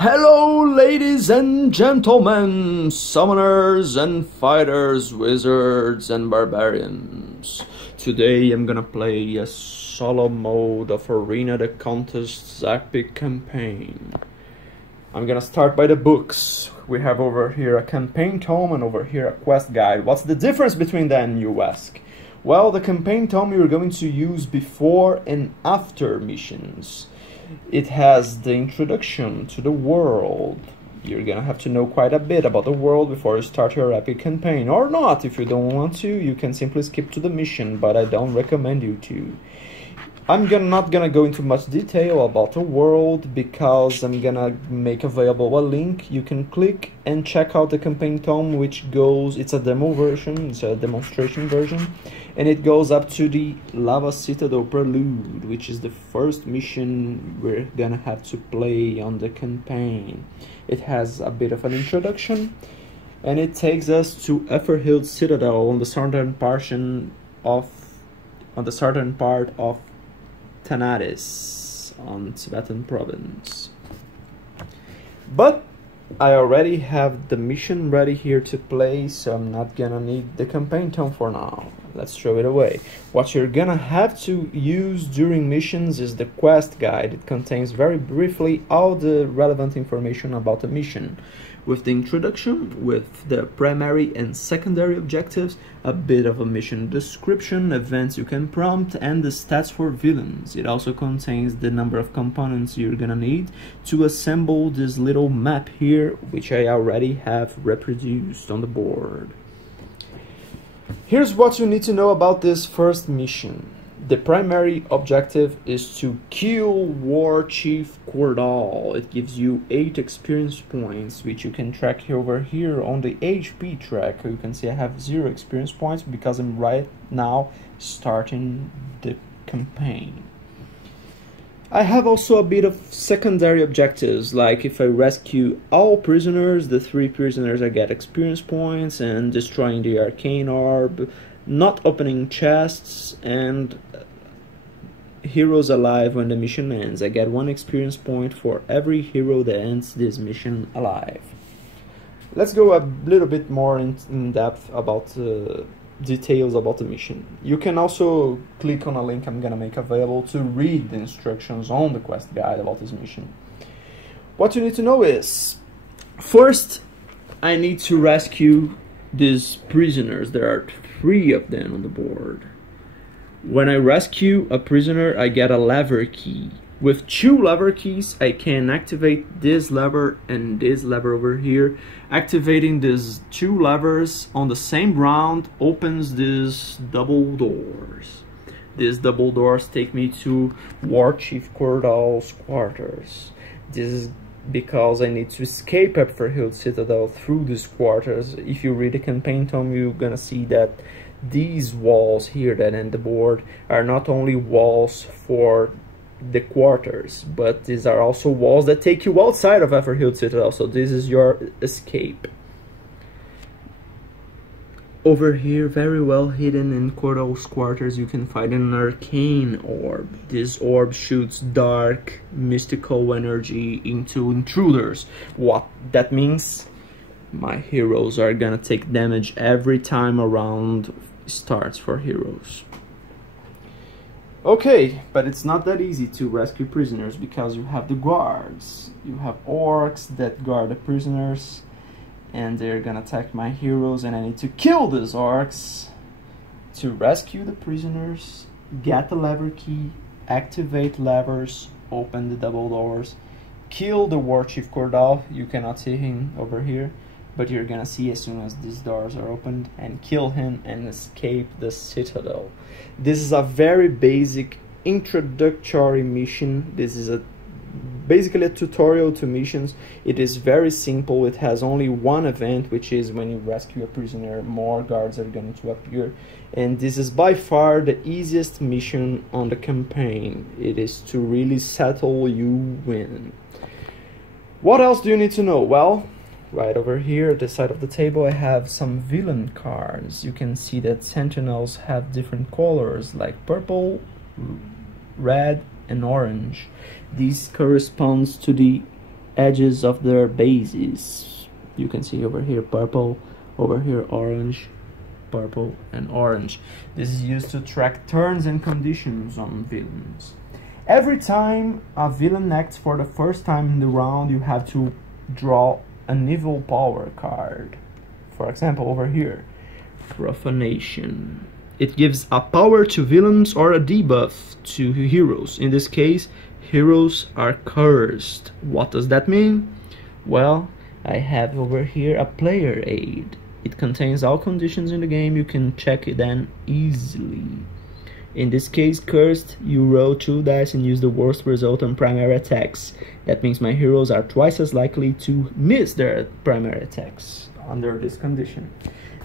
Hello, ladies and gentlemen, summoners and fighters, wizards and barbarians. Today I'm gonna play a solo mode of Arena the Contest's epic campaign. I'm gonna start by the books. We have over here a campaign tome and over here a quest guide. What's the difference between them, you ask? Well, the campaign tome you're going to use before and after missions. It has the introduction to the world. You're gonna have to know quite a bit about the world before you start your epic campaign. Or not, if you don't want to, you can simply skip to the mission, but I don't recommend you to. I'm not gonna go into much detail about the world because I'm gonna make available a link you can click and check out the campaign tome, which goes, it's a demo version, it's a demonstration version, and it goes up to the Lava Citadel Prelude, which is the first mission we're gonna have to play on the campaign. It has a bit of an introduction, and it takes us to Everhill Citadel on the southern part of Tanatis on Tibetan province. But I already have the mission ready here to play, so I'm not gonna need the campaign tome for now. Let's throw it away. What you're gonna have to use during missions is the quest guide. It contains very briefly all the relevant information about the mission, with the introduction, with the primary and secondary objectives, a bit of a mission description, events you can prompt, and the stats for villains. It also contains the number of components you're gonna need to assemble this little map here, which I already have reproduced on the board. Here's what you need to know about this first mission. The primary objective is to kill War Chief Cordal. It gives you 8 experience points, which you can track over here on the HP track. You can see I have 0 experience points because I'm right now starting the campaign. I have also a bit of secondary objectives, like if I rescue all prisoners, the 3 prisoners I get experience points, and destroying the Arcane Orb, not opening chests, and heroes alive when the mission ends. I get 1 experience point for every hero that ends this mission alive. Let's go a little bit more in depth about details about the mission. You can also click on a link I'm gonna make available to read the instructions on the quest guide about this mission. What you need to know is, first, I need to rescue these prisoners. There are 3 of them on the board. When I rescue a prisoner, I get a lever key. With 2 lever keys, I can activate this lever and this lever over here. Activating these 2 levers on the same round opens these double doors. These double doors take me to War Chief Cordal's quarters. This is because I need to escape Everhill Citadel through these quarters. If you read the campaign tome, you're gonna see that these walls here that end the board are not only walls for the quarters, but these are also walls that take you outside of Everhill Citadel, so this is your escape. Over here, very well hidden in Cordal's quarters, you can find an Arcane Orb. This orb shoots dark, mystical energy into intruders. What that means? My heroes are gonna take damage every time a round starts for heroes. Okay, but it's not that easy to rescue prisoners because you have the guards. You have orcs that guard the prisoners, and they're gonna attack my heroes, and I need to kill these orcs to rescue the prisoners, get the lever key, activate levers, open the double doors, kill the War Chief Cordal. You cannot see him over here, but you're gonna see as soon as these doors are opened, and kill him and escape the citadel. This is a very basic introductory mission. This is basically a tutorial to missions. It is very simple. It has only 1 event, which is when you rescue a prisoner, more guards are going to appear. And this is by far the easiest mission on the campaign. It is to really settle you win. What else do you need to know? Well, right over here at the side of the table I have some villain cards. You can see that sentinels have different colors like purple, red and orange. This corresponds to the edges of their bases. You can see over here purple, over here orange, purple and orange. This is used to track turns and conditions on villains. Every time a villain acts for the first time in the round, you have to draw an evil power card. For example, over here, Profanation. It gives a power to villains or a debuff to heroes. In this case, heroes are cursed. What does that mean? Well, I have over here a player aid. It contains all conditions in the game. You can check it then easily. In this case, cursed, you roll 2 dice and use the worst result on primary attacks. That means my heroes are twice as likely to miss their primary attacks under this condition.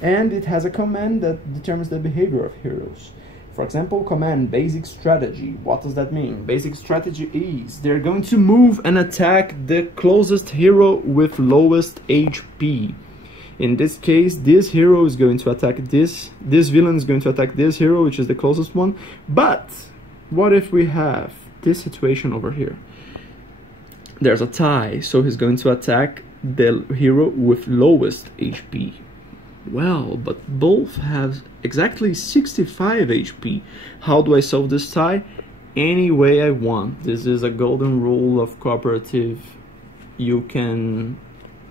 And it has a command that determines the behavior of heroes. For example, command basic strategy. What does that mean? Basic strategy is they're going to move and attack the closest hero with lowest HP. In this case, this hero is going to attack this villain is going to attack this hero, which is the closest one. But what if we have this situation over here? There's a tie, so he's going to attack the hero with lowest HP. Well, but both have exactly 65 HP. How do I solve this tie? Any way I want. This is a golden rule of cooperative. You can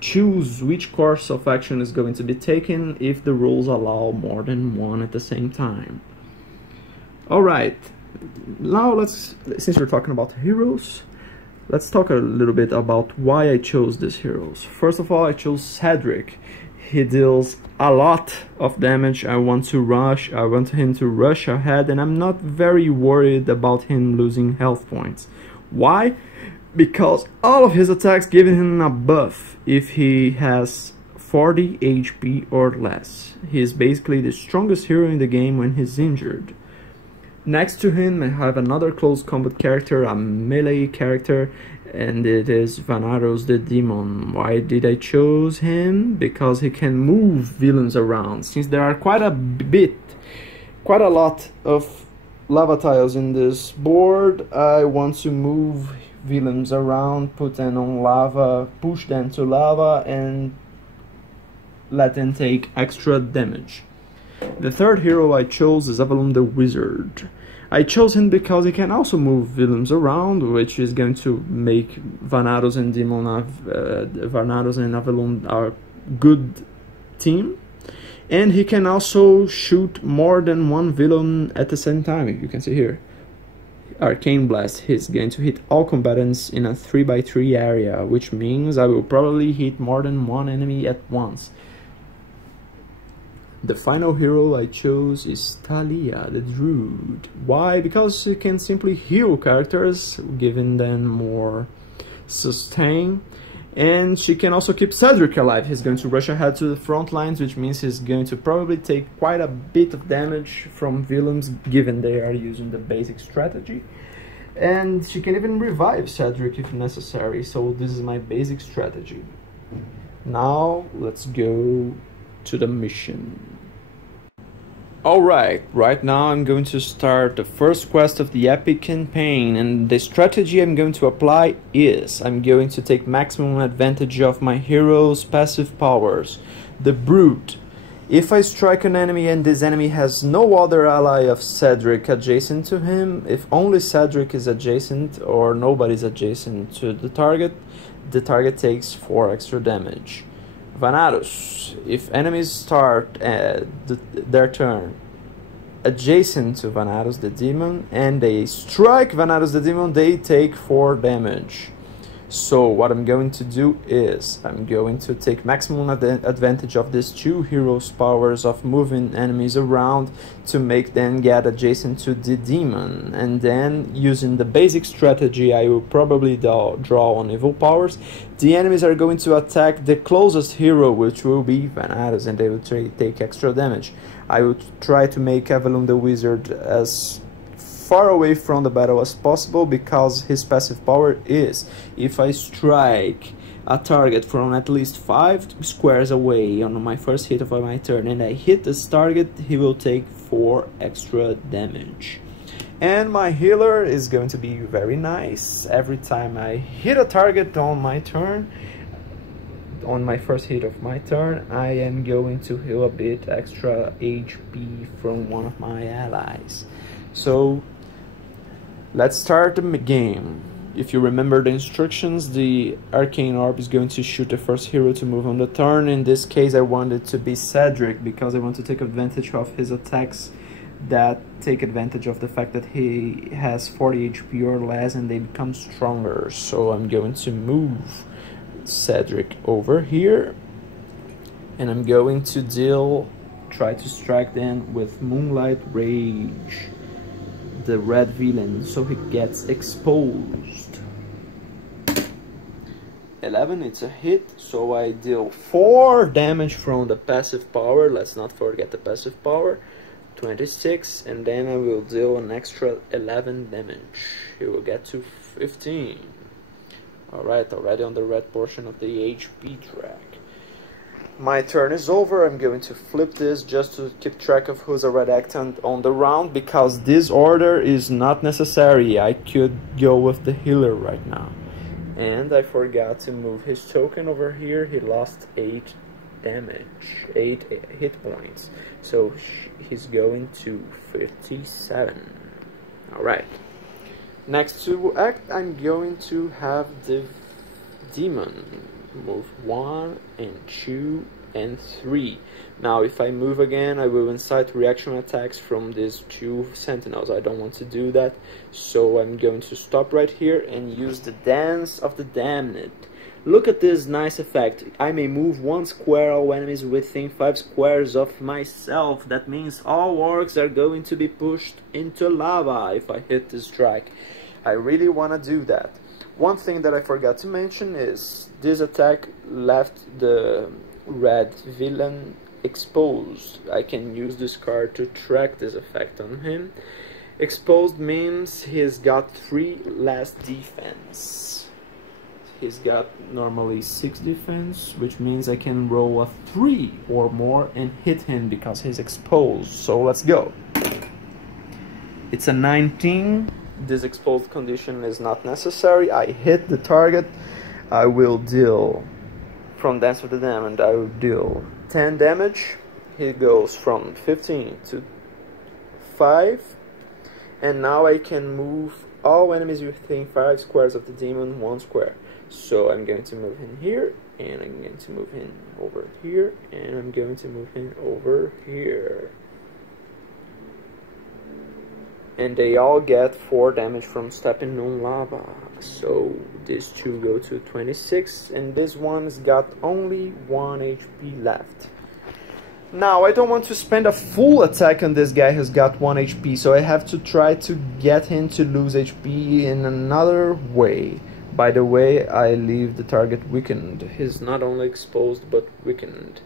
choose which course of action is going to be taken if the rules allow more than one at the same time. Alright, now since we're talking about heroes, let's talk a little bit about why I chose these heroes. First of all, I chose Cedric. He deals a lot of damage. I want him to rush ahead, and I'm not very worried about him losing health points. Why? Because all of his attacks give him a buff if he has 40 HP or less. He is basically the strongest hero in the game when he's injured. Next to him, I have another close combat character, a melee character, and it is Vanaros the Demon. Why did I choose him? Because he can move villains around. Since there are quite a lot of lava tiles in this board, I want to move villains around, put them on lava, push them to lava, and let them take extra damage. The third hero I chose is Avalon the Wizard. I chose him because he can also move villains around, which is going to make Vanaros and Vanaros and Avalon a good team. And he can also shoot more than one villain at the same time, you can see here. Arcane Blast, he's going to hit all combatants in a 3x3 area, which means I will probably hit more than one enemy at once. The final hero I chose is Talia, the Druid. Why? Because she can simply heal characters, giving them more sustain. And she can also keep Cedric alive. He's going to rush ahead to the front lines, which means he's going to probably take quite a bit of damage from villains, given they are using the basic strategy. And she can even revive Cedric if necessary, so this is my basic strategy. Now, let's go to the mission. Alright, right now I'm going to start the first quest of the epic campaign, and the strategy I'm going to apply is I'm going to take maximum advantage of my hero's passive powers. The Brute. If I strike an enemy and this enemy has no other ally of Cedric adjacent to him, if only Cedric is adjacent or nobody's adjacent to the target takes 4 extra damage. Vanaros. If enemies start their turn adjacent to Vanaros the Demon and they strike Vanaros the Demon, they take 4 damage. So what I'm going to do is I'm going to take maximum advantage of these 2 heroes' powers of moving enemies around to make them get adjacent to the demon, and then using the basic strategy I will probably draw on evil powers. The enemies are going to attack the closest hero, which will be Vanaros, and they will take extra damage. I will try to make Avalon the Wizard as far away from the battle as possible, because his passive power is if I strike a target from at least 5 squares away on my first hit of my turn and I hit this target, he will take 4 extra damage. And my healer is going to be very nice. Every time I hit a target on my turn, on my first hit of my turn, I am going to heal a bit extra HP from one of my allies. So let's start the game. If you remember the instructions, the Arcane Orb is going to shoot the first hero to move on the turn. In this case, I want it to be Cedric because I want to take advantage of his attacks that take advantage of the fact that he has 40 HP or less and they become stronger. So I'm going to move Cedric over here and I'm going to try to strike them with Moonlight Rage, the red villain, so he gets exposed. 11, it's a hit, so I deal 4 damage from the passive power. Let's not forget the passive power. 26, and then I will deal an extra 11 damage. He will get to 15. Alright, already on the red portion of the HP track. My turn is over. I'm going to flip this just to keep track of who's already acting on the round, because this order is not necessary. I could go with the healer right now. And I forgot to move his token over here. He lost 8 damage, 8 hit points. So he's going to 57. Alright. Next to act, I'm going to have the demon move 1 and 2 and 3. Now if I move again, I will incite reaction attacks from these 2 sentinels. I don't want to do that, so I'm going to stop right here and use the Dance of the Damned. Look at this nice effect. I may move 1 square, all enemies within 5 squares of myself. That means all orcs are going to be pushed into lava if I hit this strike. I really want to do that. One thing that I forgot to mention is this attack left the red villain exposed. I can use this card to track this effect on him. Exposed means he's got 3 less defense. He's got normally 6 defense, which means I can roll a 3 or more and hit him because he's exposed. So let's go. It's a 19. This exposed condition is not necessary. I hit the target. I will deal, from Dance of the Damned, I will deal 10 damage. He goes from 15 to 5. And now I can move all enemies within 5 squares of the demon 1 square. So I'm going to move him here, and I'm going to move him over here, and I'm going to move him over here. And they all get 4 damage from stepping on lava. So these 2 go to 26, and this one's got only 1 HP left. Now I don't want to spend a full attack on this guy who's got 1 HP, so I have to try to get him to lose HP in another way. By the way, I leave the target weakened. He's not only exposed but weakened.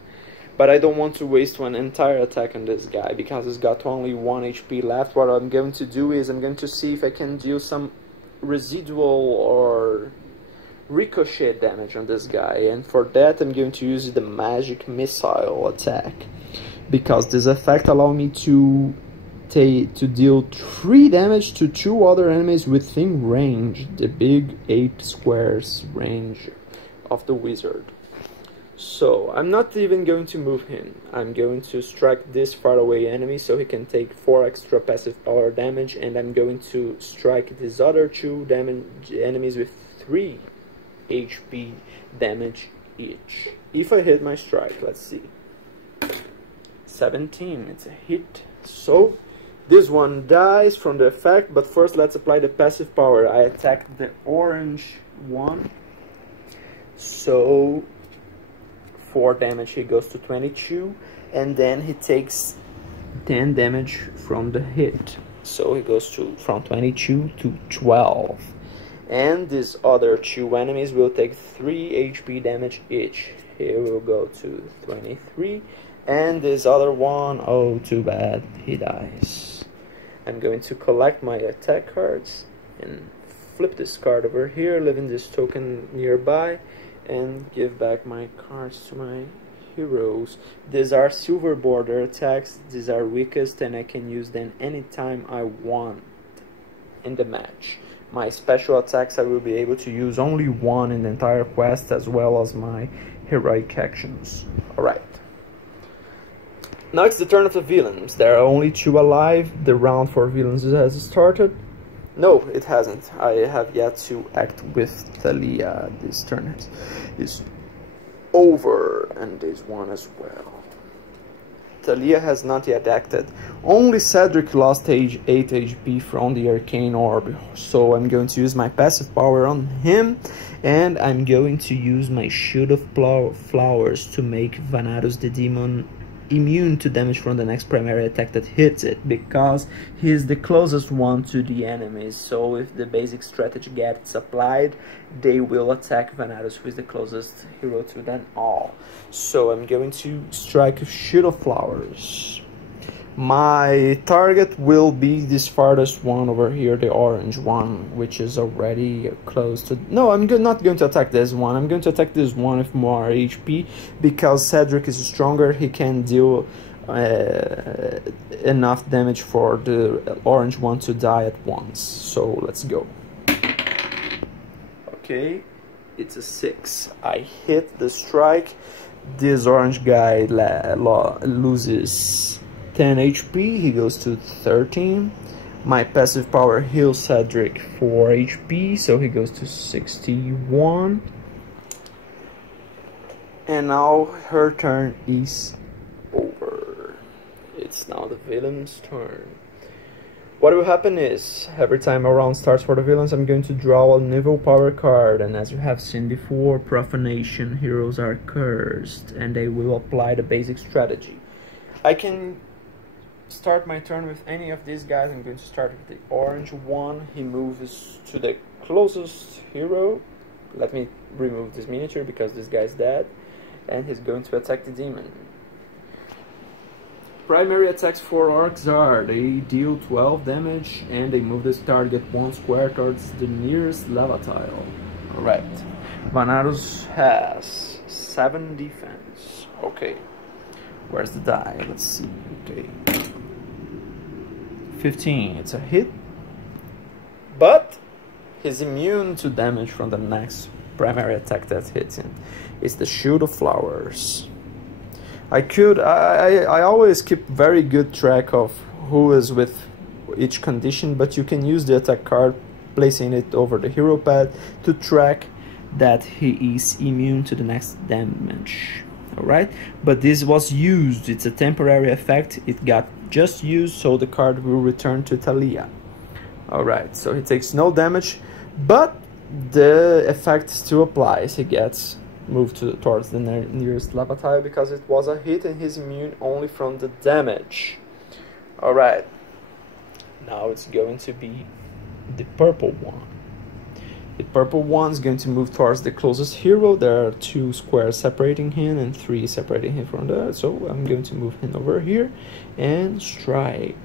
But I don't want to waste one entire attack on this guy because he's got only 1 HP left. What I'm going to do is I'm going to see if I can deal some residual or ricochet damage on this guy. And for that I'm going to use the magic missile attack, because this effect allows me to deal 3 damage to 2 other enemies within range, the big 8 squares range of the wizard. So I'm not even going to move him. I'm going to strike this far away enemy so he can take 4 extra passive power damage, and I'm going to strike these other 2 enemies with 3 HP damage each. If I hit my strike, let's see. 17, it's a hit. So this one dies from the effect, but first let's apply the passive power. I attacked the orange one. So 4 damage, he goes to 22, and then he takes 10 damage from the hit. So he goes from 22 to 12. And these other 2 enemies will take 3 HP damage each. He will go to 23. And this other one, oh, too bad, he dies. I'm going to collect my attack cards and flip this card over here, leaving this token nearby, and give back my cards to my heroes. These are silver border attacks. These are weakest, and I can use them anytime I want. in the match. My special attacks I will be able to use only one in the entire quest, as well as my heroic actions. Alright. Now it's the turn of the villains. There are only 2 alive. The round for villains has started. No, it hasn't. I have yet to act with Thalia. This turn is over, and this one as well. Thalia has not yet acted. Only Cedric lost 8 HP from the Arcane Orb, so I'm going to use my passive power on him, and I'm going to use my Shield of Flowers to make Vanados the Demon immune to damage from the next primary attack that hits it, because he's the closest one to the enemies. So if the basic strategy gets applied, they will attack Vanados, who is the closest hero to them all. So I'm going to strike Shield of Flowers. My target will be this farthest one over here, the orange one, which is already close to... No, I'm not going to attack this one. I'm going to attack this one with more HP, because Cedric is stronger. He can deal enough damage for the orange one to die at once. So let's go. Okay, it's a 6. I hit the strike. This orange guy loses 10 HP, he goes to 13. My passive power heals Cedric 4 HP, so he goes to 61. And now her turn is over. It's now the villain's turn. What will happen is, every time a round starts for the villains, I'm going to draw a Evil Power card, and as you have seen before, Profanation heroes are cursed, and they will apply the basic strategy. I can start my turn with any of these guys. I'm going to start with the orange one. He moves to the closest hero. Let me remove this miniature because this guy's dead, and he's going to attack the demon. Primary attacks for orcs are, they deal 12 damage and they move this target 1 square towards the nearest lava tile. Alright, Vanados has 7 defense. Okay, where's the die? Let's see. Okay, 15, it's a hit, but he's immune to damage from the next primary attack that hits him. It's the Shield of Flowers. I always keep very good track of who is with each condition, but you can use the attack card, placing it over the hero pad to track that he is immune to the next damage. Alright, but this was used, it's a temporary effect, it got just used, so the card will return to Thalia. Alright, so he takes no damage, but the effect still applies. He gets moved towards the nearest lava tile because it was a hit and he's immune only from the damage. Alright, now it's going to be the purple one. The purple one is going to move towards the closest hero. There are 2 squares separating him and 3 separating him from there, so I'm going to move him over here and strike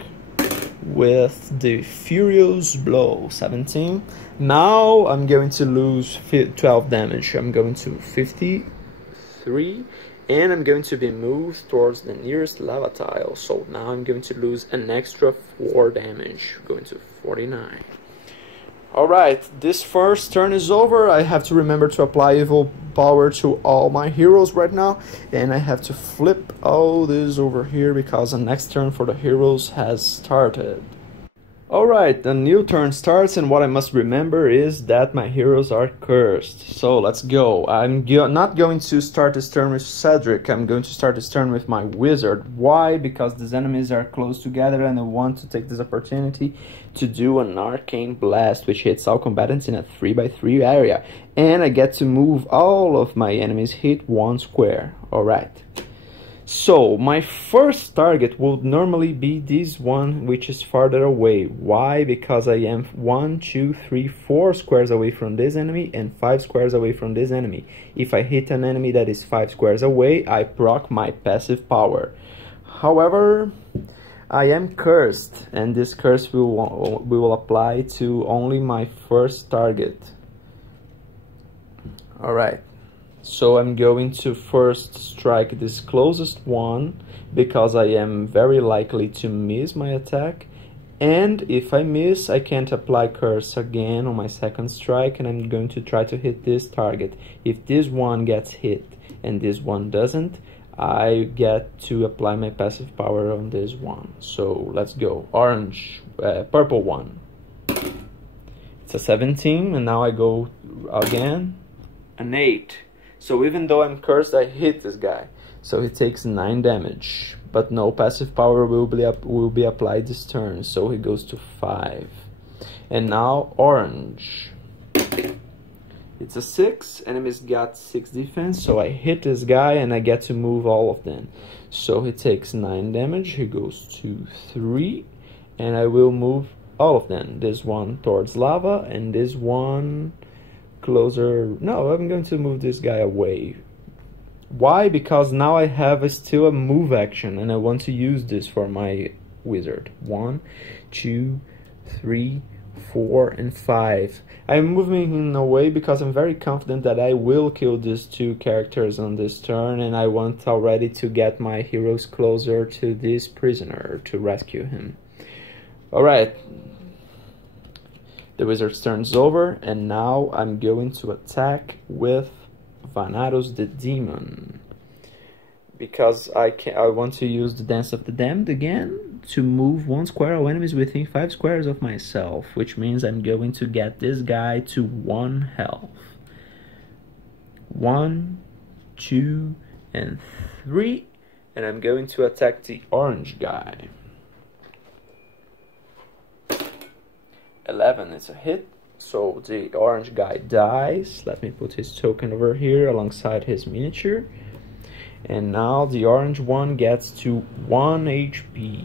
with the Furious Blow, 17. Now I'm going to lose 12 damage. I'm going to 53, and I'm going to be moved towards the nearest lava tile. So now I'm going to lose an extra 4 damage, going to 49. Alright, this first turn is over. I have to remember to apply Evil Power to all my heroes right now, and I have to flip all this over here because the next turn for the heroes has started. Alright, the new turn starts, and what I must remember is that my heroes are cursed. So let's go. I'm not going to start this turn with Cedric. I'm going to start this turn with my wizard. Why? Because these enemies are close together and I want to take this opportunity to do an Arcane Blast, which hits all combatants in a 3x3 area. And I get to move all of my enemies hit 1 square. Alright. So, my first target would normally be this one, which is farther away. Why? Because I am 1, 2, 3, 4 squares away from this enemy and 5 squares away from this enemy. If I hit an enemy that is 5 squares away, I proc my passive power. However, I am cursed, and this curse will apply to only my first target. Alright. So I'm going to first strike this closest one because I am very likely to miss my attack, And if I miss, I can't apply curse again on my second strike, and I'm going to try to hit this target. If this one gets hit and this one doesn't, I get to apply my passive power on this one. So let's go. Purple one. It's a 17, and now I go again. An 8. So even though I'm cursed, I hit this guy. So he takes 9 damage. But no passive power will be applied this turn. So he goes to 5. And now orange. It's a 6. Enemies got 6 defense. So I hit this guy and I get to move all of them. So he takes 9 damage. He goes to 3. And I will move all of them. This one towards lava and this one closer. No, I'm going to move this guy away. Why? Because now I have still a move action and I want to use this for my wizard. 1, 2, 3, 4, and 5. I'm moving him away because I'm very confident that I will kill these 2 characters on this turn, and I want already to get my heroes closer to this prisoner to rescue him. Alright. The wizard's turn is over, and now I'm going to attack with Vanaros the Demon. Because I want to use the Dance of the Damned again to move 1 square of enemies within 5 squares of myself, which means I'm going to get this guy to 1 health. 1, 2, and 3, and I'm going to attack the orange guy. 11 is a hit, so the orange guy dies. Let me put his token over here alongside his miniature. And now the orange one gets to 1 HP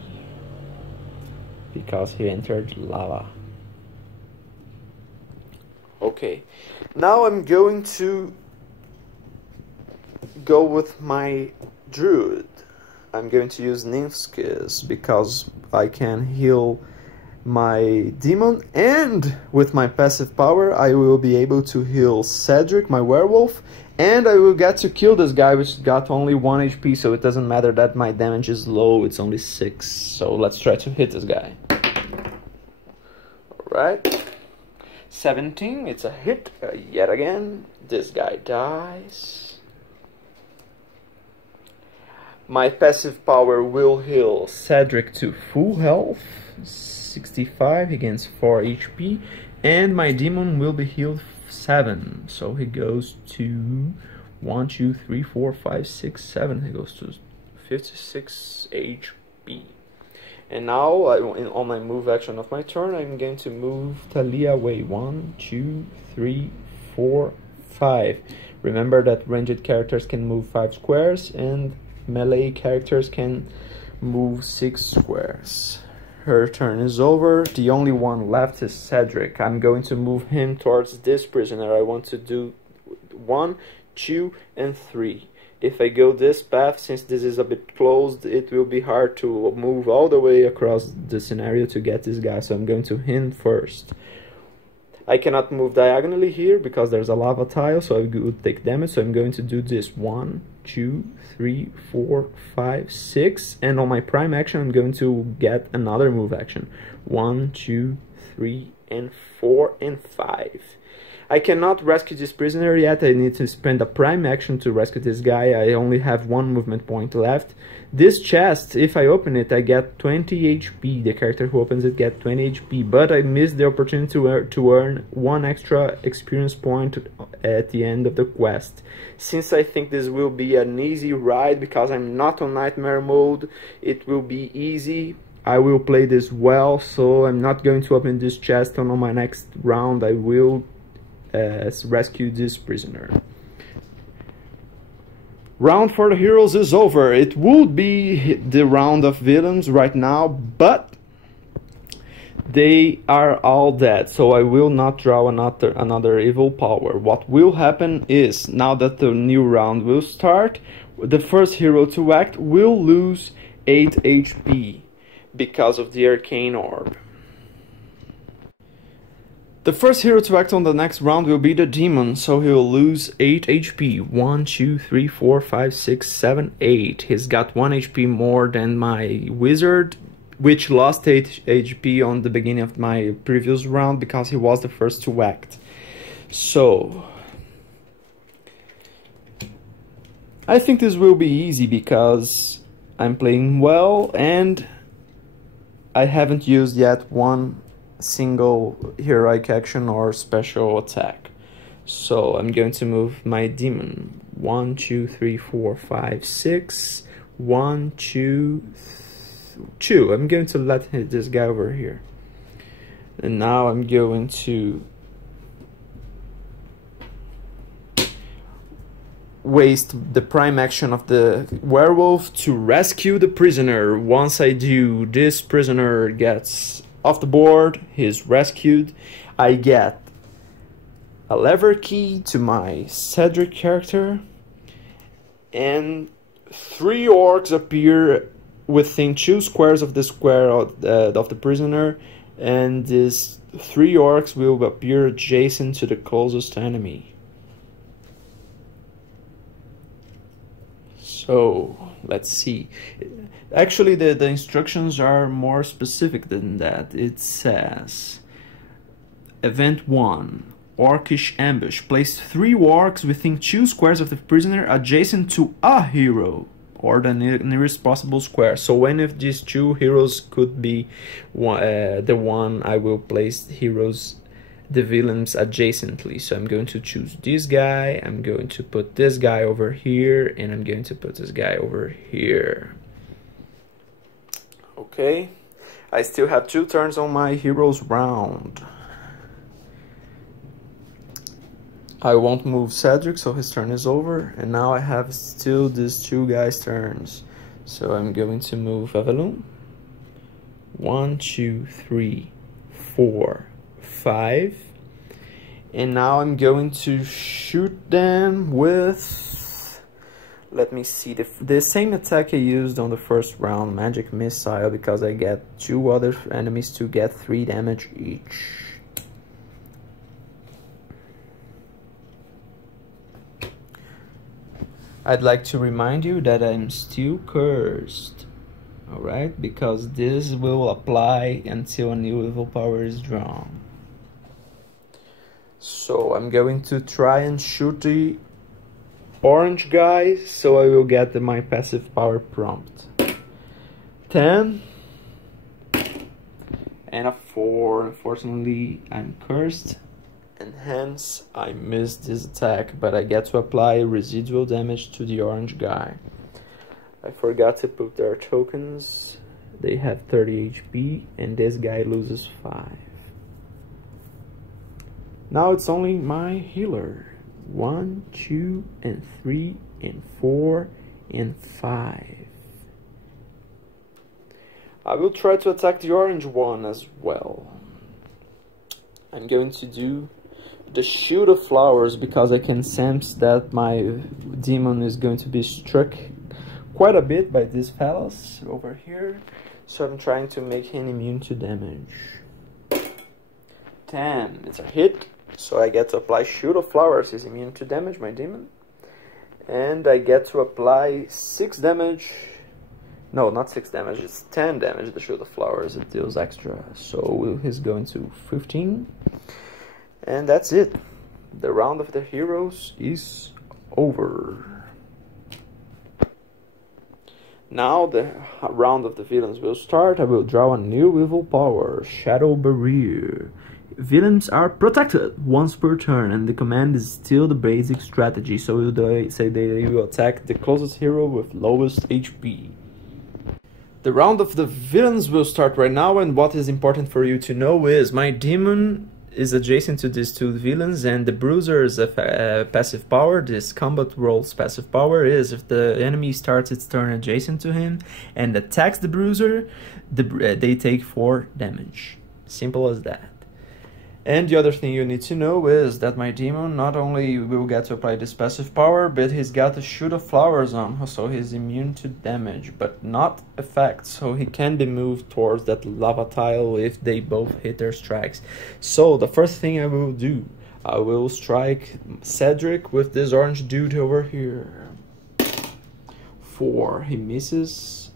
because he entered lava. Okay, now I'm going to go with my druid. I'm going to use Nymph's Kiss because I can heal my demon, and with my passive power I will be able to heal Cedric, my werewolf, and I will get to kill this guy which got only 1 HP, so it doesn't matter that my damage is low, it's only 6. So let's try to hit this guy. Alright, 17, it's a hit yet again. This guy dies. My passive power will heal Cedric to full health, 65, he gains 4 HP, and my demon will be healed 7, so he goes to 1, 2, 3, 4, 5, 6, 7, he goes to 56 HP. And now, on my move action of my turn, I'm going to move Talia away. 1, 2, 3, 4, 5. Remember that ranged characters can move 5 squares, and melee characters can move 6 squares. Her turn is over. The only one left is Cedric. I'm going to move him towards this prisoner. I want to do 1, 2, and 3. If I go this path, since this is a bit closed, it will be hard to move all the way across the scenario to get this guy, so I'm going to him first. I cannot move diagonally here because there's a lava tile, so I would take damage, so I'm going to do this 1, 2, 3, 4, 5, 6, and on my prime action I'm going to get another move action. 1, 2, 3, and 4, and 5. I cannot rescue this prisoner yet. I need to spend a prime action to rescue this guy. I only have 1 movement point left. This chest, if I open it, I get 20 HP. The character who opens it gets 20 HP, but I missed the opportunity to earn 1 extra experience point at the end of the quest. Since I think this will be an easy ride because I'm not on nightmare mode, it will be easy. I will play this well, so I'm not going to open this chest, and on my next round I will rescue this prisoner. Round for the heroes is over. It would be the round of villains right now, but they are all dead, so I will not draw another evil power. What will happen is, now that the new round will start, the first hero to act will lose 8 HP because of the Arcane Orb. The first hero to act on the next round will be the demon, so he will lose 8 HP. 1, 2, 3, 4, 5, 6, 7, 8. He's got 1 HP more than my wizard, which lost 8 HP on the beginning of my previous round because he was the first to act. So I think this will be easy because I'm playing well and I haven't used yet one single heroic action or special attack. So I'm going to move my demon. 1, 2, 3, 4, 5, 6. 1, 2, 2. I'm going to let this guy over here. And now I'm going to waste the prime action of the werewolf to rescue the prisoner. Once I do, this prisoner gets off the board, he's rescued. I get a lever key to my Cedric character, and 3 orcs appear within 2 squares of the square of the prisoner, and these 3 orcs will appear adjacent to the closest enemy. So let's see. Actually, the instructions are more specific than that. It says, Event 1, Orcish Ambush. Place 3 orcs within 2 squares of the prisoner adjacent to a hero, or the nearest possible square. So any of these 2 heroes could be the one I will place the villains adjacently. So I'm going to choose this guy, I'm going to put this guy over here, and I'm going to put this guy over here. Okay, I still have 2 turns on my hero's round. I won't move Cedric, so his turn is over, and now I have still these 2 guys' turns. So I'm going to move Avalon. 1, 2, 3, 4, 5, and now I'm going to shoot them with, let me see, the same attack I used on the first round, Magic Missile, because I get 2 other enemies to get 3 damage each. I'd like to remind you that I'm still cursed, alright, because this will apply until a new evil power is drawn. So I'm going to try and shoot the orange guy, so I will get my passive power prompt. 10 and a 4. Unfortunately, I'm cursed, and hence I missed this attack, but I get to apply residual damage to the orange guy. I forgot to put their tokens. They have 30 HP, and this guy loses 5. Now it's only my healer. 1, 2, and 3, and 4, and 5. I will try to attack the orange one as well. I'm going to do the Shield of Flowers because I can sense that my demon is going to be struck quite a bit by these fellas over here. So I'm trying to make him immune to damage. 10, it's a hit. So I get to apply Shield of Flowers, he's immune to damage, my demon. And I get to apply 6 damage. No, not 6 damage, it's 10 damage, the Shield of Flowers, it deals extra. So he's going to 15. And that's it. The round of the heroes is over. Now the round of the villains will start. I will draw a new evil power, Shadow Barrier. Villains are protected once per turn, and the command is still the basic strategy. So they say they will attack the closest hero with lowest HP. The round of the villains will start right now, and what is important for you to know is my demon is adjacent to these 2 villains, and the bruiser's passive power, this combat roll's passive power, is if the enemy starts its turn adjacent to him and attacks the bruiser, they take 4 damage. Simple as that. And the other thing you need to know is that my demon not only will get to apply this passive power, but he's got the Shield of Flowers on, so he's immune to damage, but not effects, so he can be moved towards that lava tile if they both hit their strikes. So the first thing I will do, I will strike Cedric with this orange dude over here. 4, he misses.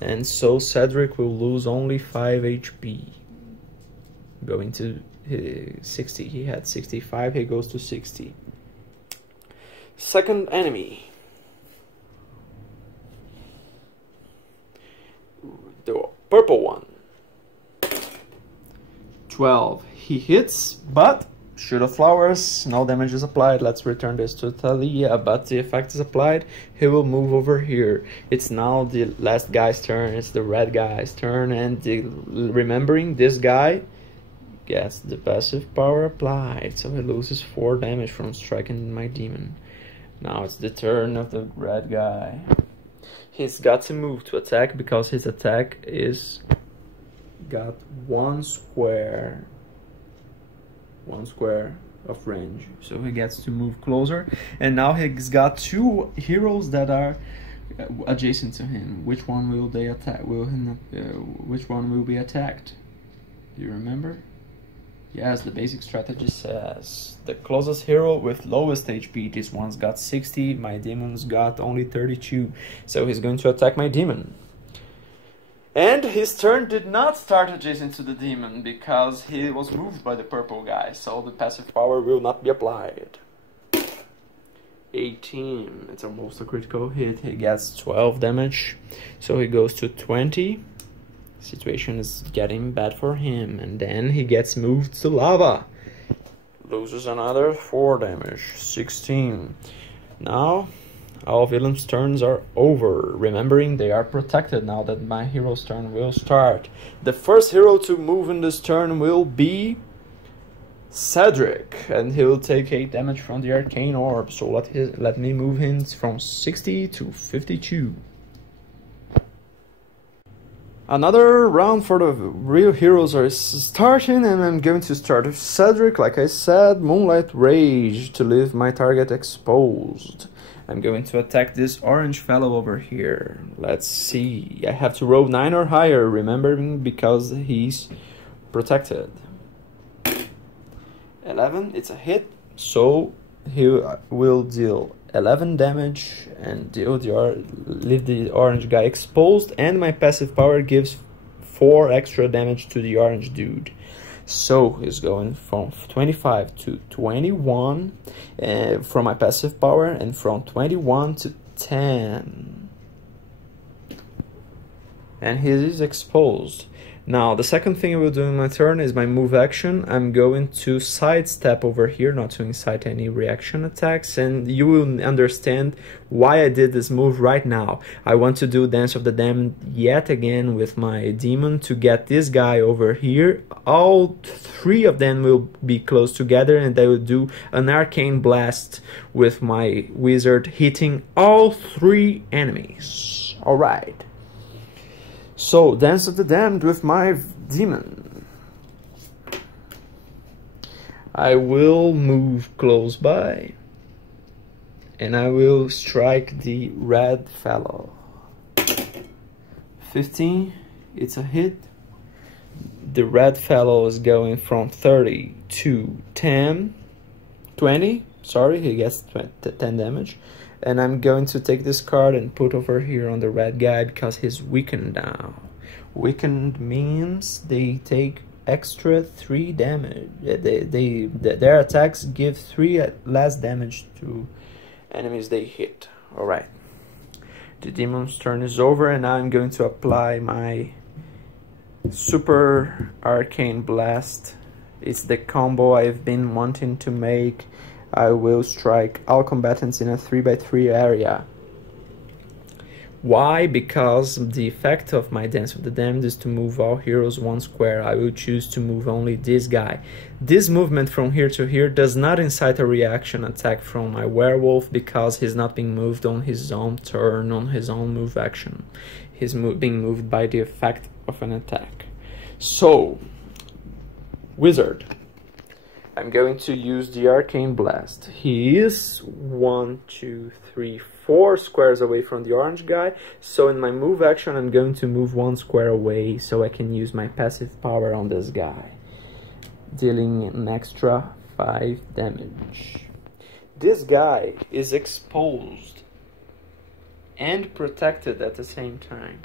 And so Cedric will lose only 5 HP. Going to 60. He had 65, he goes to 60. Second enemy. The purple one. 12. He hits, but shoot of flowers, no damage is applied. Let's return this to Thalia, but the effect is applied. He will move over here. It's now the last guy's turn. It's the red guy's turn, and remembering this guy gets the passive power applied, so he loses 4 damage from striking my demon. Now it's the turn of the red guy. He's got to move to attack because his attack is got 1 square of range, so he gets to move closer. And now he's got 2 heroes that are adjacent to him. Which one will they attack? Which one will be attacked? Do you remember? Yes, the basic strategy says the closest hero with lowest HP. This one's got 60, my demon's got only 32, so he's going to attack my demon. And his turn did not start adjacent to the demon because he was moved by the purple guy, so the passive power will not be applied. 18, it's almost a critical hit. He gets 12 damage, so he goes to 20. Situation is getting bad for him, and then he gets moved to lava. Loses another 4 damage, 16. Now all villains' turns are over. Remembering they are protected now that my hero's turn will start. The first hero to move in this turn will be Cedric, and he will take 8 damage from the Arcane Orb. So let me move him from 60 to 52. Another round for the real heroes are starting, and I'm going to start with Cedric, like I said, Moonlight Rage, to leave my target exposed. I'm going to attack this orange fellow over here. Let's see, I have to roll 9 or higher, remembering because he's protected. 11, it's a hit, so he will deal 11 damage and leave the orange guy exposed, and my passive power gives 4 extra damage to the orange dude. So he's going from 25 to 21 from my passive power, and from 21 to 10. And he is exposed. Now, the second thing I will do in my turn is my move action. I'm going to sidestep over here, not to incite any reaction attacks, and you will understand why I did this move right now. I want to do Dance of the Damned yet again with my demon to get this guy over here. All 3 of them will be close together, and I will do an Arcane Blast with my wizard, hitting all 3 enemies. Alright. So, Dance of the Damned with my demon. I will move close by, and I will strike the red fellow. 15, it's a hit. The red fellow is going from 30 to 20, sorry, he gets 10 damage. And I'm going to take this card and put over here on the red guy because he's weakened now. Weakened means they take extra 3 damage. Their attacks give 3 less damage to enemies they hit. Alright. The demon's turn is over, and now I'm going to apply my Super Arcane Blast. It's the combo I've been wanting to make. I will strike all combatants in a 3x3 area. Why? Because the effect of my Dance of the Damned is to move all heroes 1 square. I will choose to move only this guy. This movement from here to here does not incite a reaction attack from my werewolf because he's not being moved on his own turn, on his own move action. He's being moved by the effect of an attack. So, wizard. I'm going to use the Arcane Blast. He is 1, 2, 3, 4 squares away from the orange guy, so in my move action I'm going to move 1 square away so I can use my passive power on this guy, dealing an extra 5 damage. This guy is exposed and protected at the same time.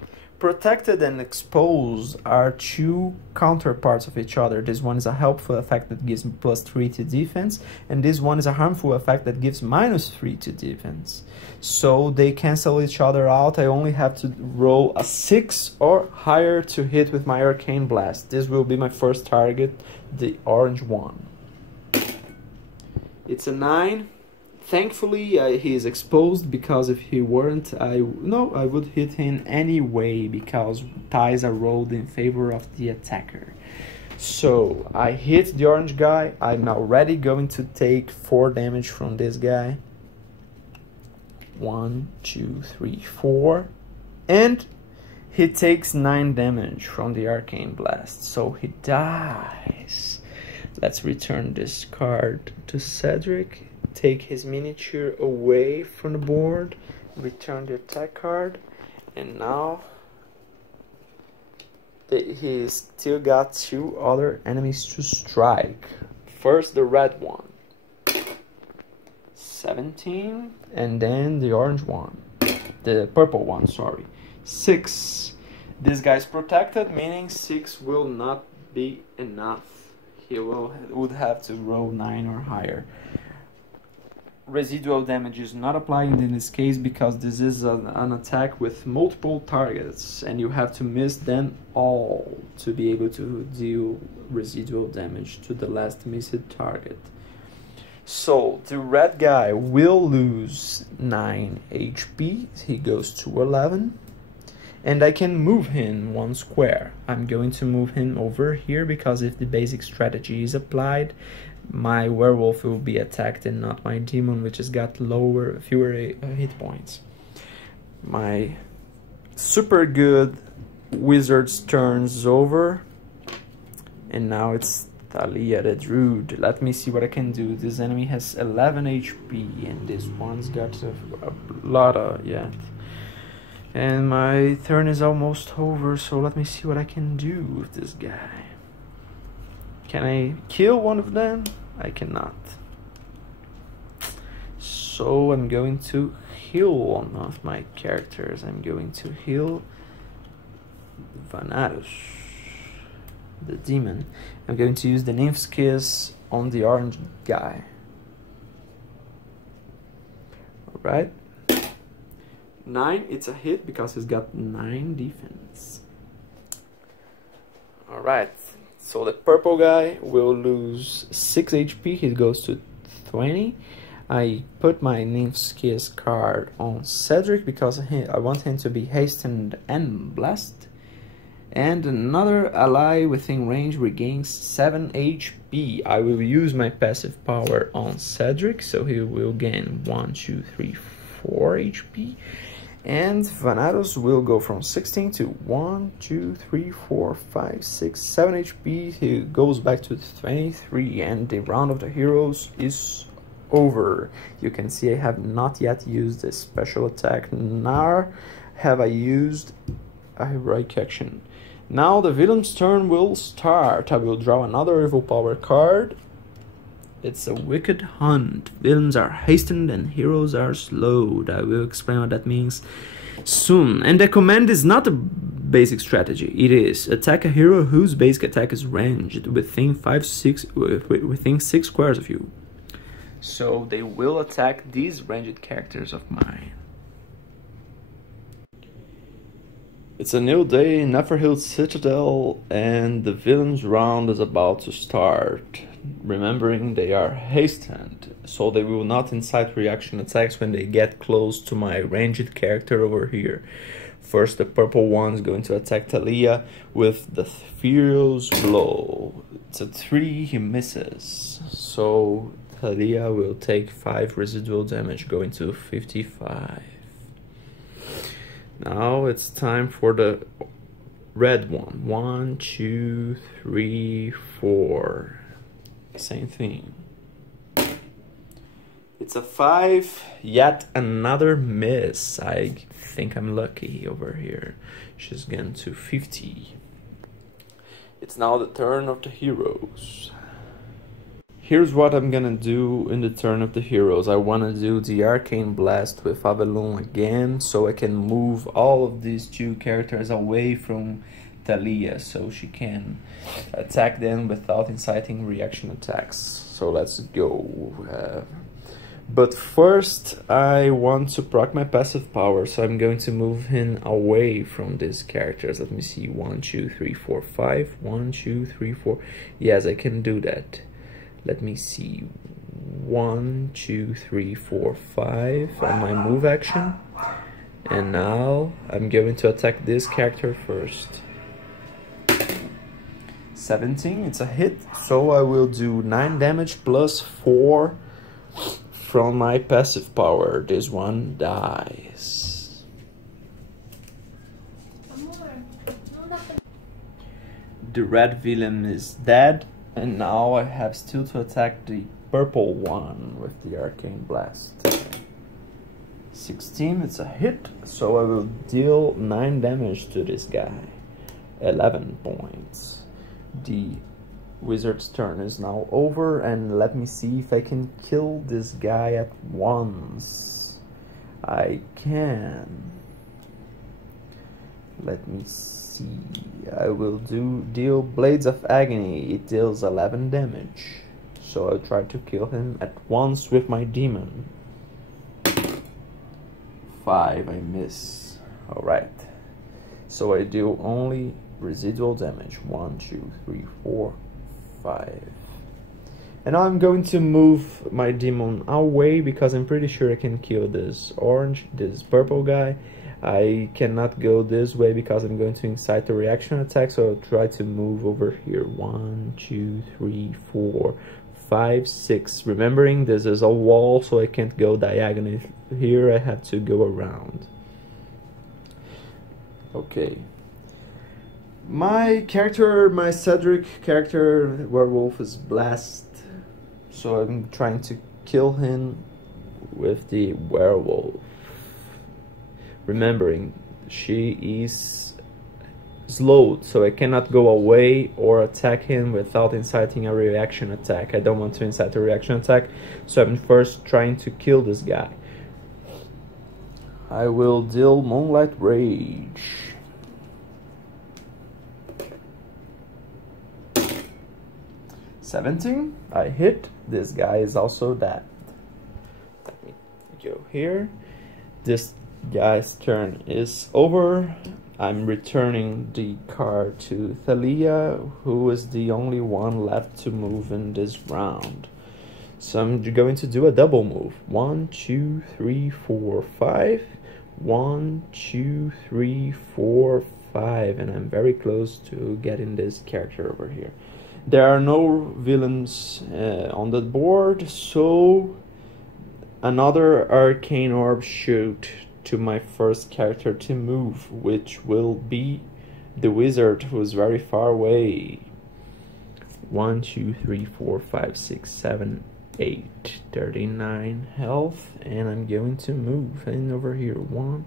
protected and exposed are two counterparts of each other. This one is a helpful effect that gives +3 to defense, and this one is a harmful effect that gives -3 to defense. So they cancel each other out. I only have to roll a 6 or higher to hit with my Arcane Blast. This will be my first target, the orange one. It's a 9. Thankfully, he is exposed, because if he weren't, I would hit him anyway, because ties are rolled in favor of the attacker. So I hit the orange guy. I'm already going to take 4 damage from this guy. 1, 2, 3, 4, and he takes 9 damage from the Arcane Blast, so he dies. Let's return this card to Cedric. Take his miniature away from the board, return the attack card, and now he's still got 2 other enemies to strike. First the red one, 17, and then the orange one, the purple one, sorry, 6. This guy's protected, meaning 6 will not be enough. He would have to roll 9 or higher. Residual damage is not applied in this case, because this is an attack with multiple targets and you have to miss them all to be able to deal residual damage to the last missed target. So the red guy will lose 9 HP, he goes to 11, and I can move him 1 square. I'm going to move him over here, because if the basic strategy is applied, my werewolf will be attacked and not my demon, which has got fewer hit points. My super good wizard's turn is over, and now it's Thalia the druid. Let me see what I can do. This enemy has 11 HP, and this one's got a lot of yet. And my turn is almost over, so let me see what I can do with this guy. Can I kill one of them? I cannot. So I'm going to heal one of my characters. I'm going to heal Vanados, the demon. I'm going to use the Nymph's Kiss on the orange guy. Alright. 9, it's a hit because he's got 9 defense. Alright, so the purple guy will lose 6 HP, he goes to 20. I put my Nymph's Kiss card on Cedric because I want him to be hastened and blessed. And another ally within range regains 7 HP. I will use my passive power on Cedric, so he will gain 1, 2, 3, 4 HP. And Vanados will go from 16 to 1, 2, 3, 4, 5, 6, 7 HP. He goes back to 23, and the round of the heroes is over. You can see I have not yet used a special attack, nor have I used a heroic action. Now the villain's turn will start. I will draw another evil power card. It's a wicked hunt. Villains are hastened and heroes are slowed. I will explain what that means soon. And the command is not a basic strategy. It is attack a hero whose basic attack is ranged within 6 squares of you. So they will attack these ranged characters of mine. It's a new day in Neverhill Citadel, and the villain's round is about to start. Remembering they are hastened, so they will not incite reaction attacks when they get close to my ranged character over here. First, the purple one is going to attack Thalia with the Furious Blow. It's a 3, he misses. So Thalia will take 5 residual damage, going to 55. Now it's time for the red one. 1, 2, 3, 4. Same thing. It's a 5, yet another miss. I think I'm lucky over here. She's gone to 50. It's now the turn of the heroes. Here's what I'm gonna do in the turn of the heroes. I wanna do the Arcane Blast with Avalon again, so I can move all of these two characters away from Thalia, so she can attack them without inciting reaction attacks. So let's go. But first, I want to proc my passive power, so I'm going to move him away from these characters. Let me see, 1, 2, 3, 4, 5. 1, 2, 3, 4. Yes, I can do that. Let me see, 1, 2, 3, 4, 5 on my move action. And now I'm going to attack this character first. 17, it's a hit, so I will do 9 damage plus 4 from my passive power. This one dies. The red villain is dead, and now I have still to attack the purple one with the Arcane Blast. 16, it's a hit, so I will deal 9 damage to this guy. 11 points. The wizard's turn is now over, and let me see if I can kill this guy at once. I can. Let me see. I will deal Blades of Agony. It deals 11 damage. So I'll try to kill him at once with my demon. 5, I miss. Alright. So I deal only residual damage. 1, 2, 3, 4, 5. And now I'm going to move my demon away because I'm pretty sure I can kill this purple guy. I cannot go this way because I'm going to incite a reaction attack, so I'll try to move over here. 1, 2, 3, 4, 5, 6. Remembering this is a wall, so I can't go diagonally here, I have to go around. Okay. My Cedric character, werewolf, is Blast, so I'm trying to kill him with the werewolf. Remembering, she is slowed, so I cannot go away or attack him without inciting a reaction attack. I don't want to incite a reaction attack, so I'm first trying to kill this guy. I will deal Moonlight Rage. 17, I hit. This guy is also dead. Let me go here. This guy's turn is over. I'm returning the card to Thalia, who is the only one left to move in this round. So I'm going to do a double move. 1, 2, 3, 4, 5. 1, 2, 3, 4, 5. And I'm very close to getting this character over here. There are no villains on the board, so another Arcane Orb shoot to my first character to move, which will be the wizard, who is very far away. 1, 2, 3, 4, 5, 6, 7, 8. 39 health, and I'm going to move in over here. 1,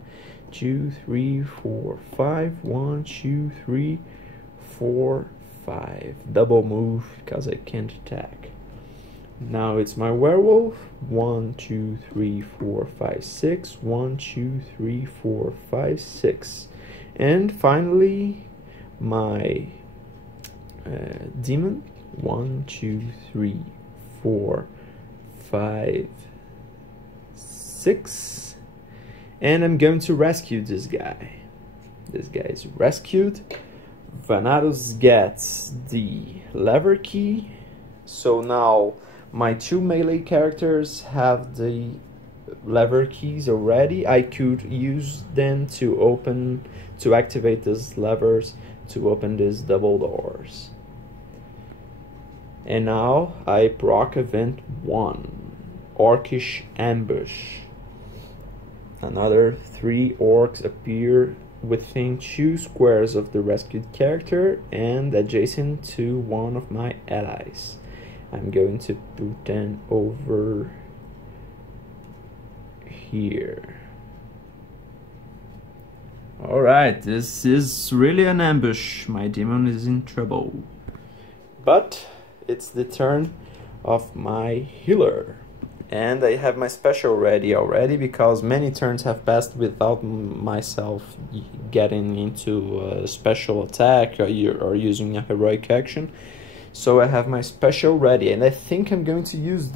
2, 3, 4, 5. 1, 2, 3, 4, 5. Double move because I can't attack. Now it's my werewolf. 1, 2, 3, 4, 5, 6. 1, 2, 3, 4, 5, 6. And finally, my demon. 1, 2, 3, 4, 5, 6. And I'm going to rescue this guy. This guy is rescued. Vanados gets the lever key. So now my 2 melee characters have the lever keys already. I could use them to activate these levers to open these double doors. And now I proc event 1, Orcish Ambush. Another 3 orcs appear within 2 squares of the rescued character and adjacent to one of my allies. I'm going to put them over here. Alright, this is really an ambush. My demon is in trouble. But it's the turn of my healer. And I have my special ready already, because many turns have passed without myself getting into a special attack or using a heroic action. So I have my special ready, and I think I'm going to use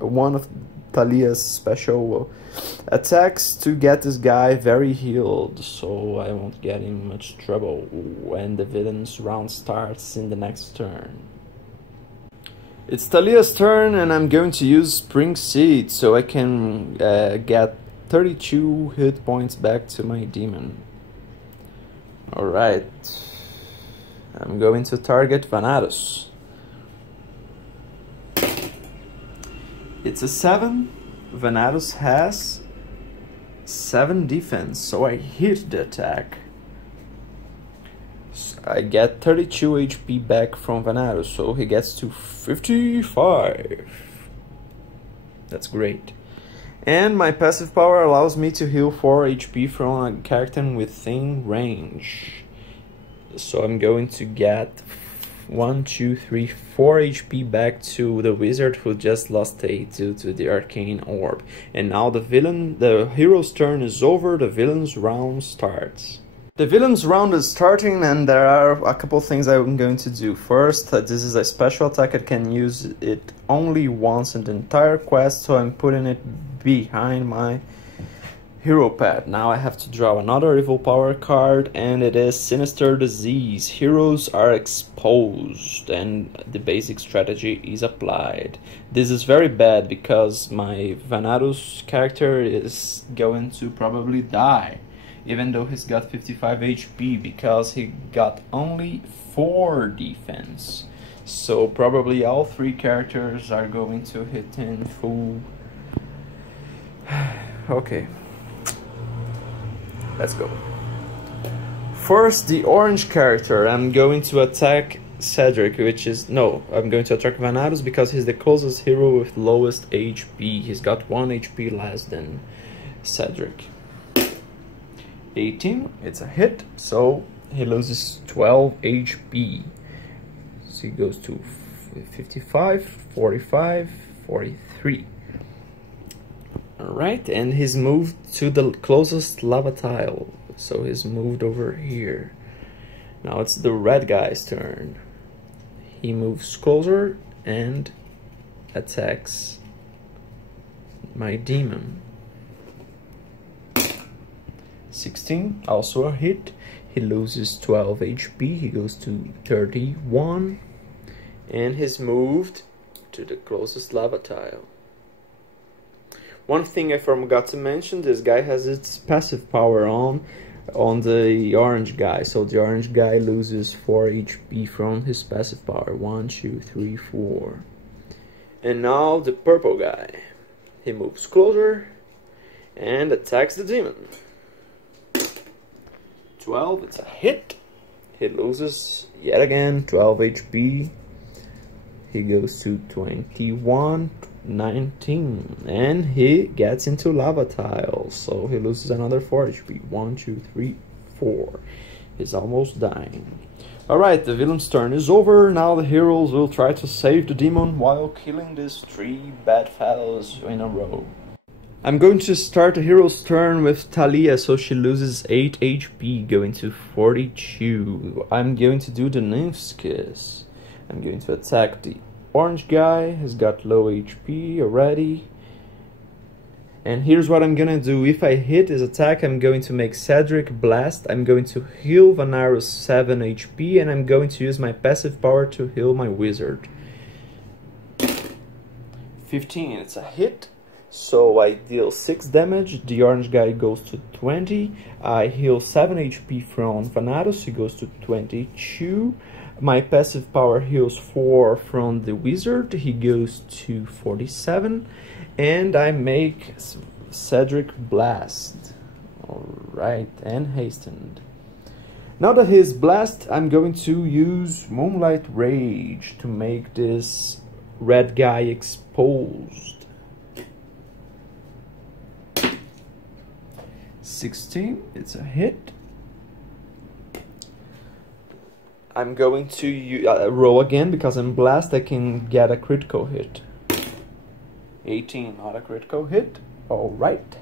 one of Talia's special attacks to get this guy very healed, so I won't get in much trouble when the villain's round starts in the next turn. It's Talia's turn, and I'm going to use Spring Seed so I can get 32 hit points back to my demon. Alright, I'm going to target Vanados. It's a 7. Vanados has 7 defense, so I hit the attack. I get 32 HP back from Vanados, so he gets to 55. That's great. And my passive power allows me to heal 4 HP from a character within range. So I'm going to get 4 HP back to the wizard who just lost 8 due to the Arcane Orb. And now the hero's turn is over, the villain's round starts. The villain's round is starting, and there are a couple things I'm going to do. First, this is a special attack. I can use it only once in the entire quest, so I'm putting it behind my hero pad. Now I have to draw another evil power card, and it is Sinister Disease. Heroes are exposed, and the basic strategy is applied. This is very bad because my Vanados character is going to probably die, even though he's got 55 HP, because he got only 4 defense. So probably all 3 characters are going to hit in full. Okay, let's go. First, the orange character. I'm going to attack Cedric, I'm going to attack Vanados because he's the closest hero with lowest HP. He's got 1 HP less than Cedric. 18, it's a hit, so he loses 12 HP. So he goes to 55, 45, 43. Alright, and he's moved to the closest lava tile. So he's moved over here. Now it's the red guy's turn. He moves closer and attacks my demon. 16, also a hit. He loses 12 HP, he goes to 31, and he's moved to the closest lava tile. One thing I forgot to mention, this guy has its passive power on the orange guy, so the orange guy loses 4 HP from his passive power. 1, 2, 3, 4. And now the purple guy. He moves closer and attacks the demon. 12, it's a hit. He loses yet again 12 HP. He goes to 21, 19, and he gets into lava tiles, so he loses another 4 HP. 1, 2, 3, 4. He's almost dying. Alright, the villain's turn is over. Now the heroes will try to save the demon while killing these 3 bad fellows in a row. I'm going to start the hero's turn with Talia, so she loses 8 HP, going to 42. I'm going to do the Nymph's Kiss. I'm going to attack the orange guy. He's got low HP already. And here's what I'm gonna do. If I hit his attack, I'm going to make Cedric Blast. I'm going to heal Vanados 7 HP, and I'm going to use my passive power to heal my wizard. 15, it's a hit. So I deal 6 damage, the orange guy goes to 20, I heal 7 HP from Vanados, he goes to 22, my passive power heals 4 from the wizard, he goes to 47, and I make Cedric Blast. Alright, and hastened. Now that he's blessed, I'm going to use Moonlight Rage to make this red guy exposed. 16, it's a hit. I'm going to roll again because I'm blessed. I can get a critical hit. 18, not a critical hit. Alright.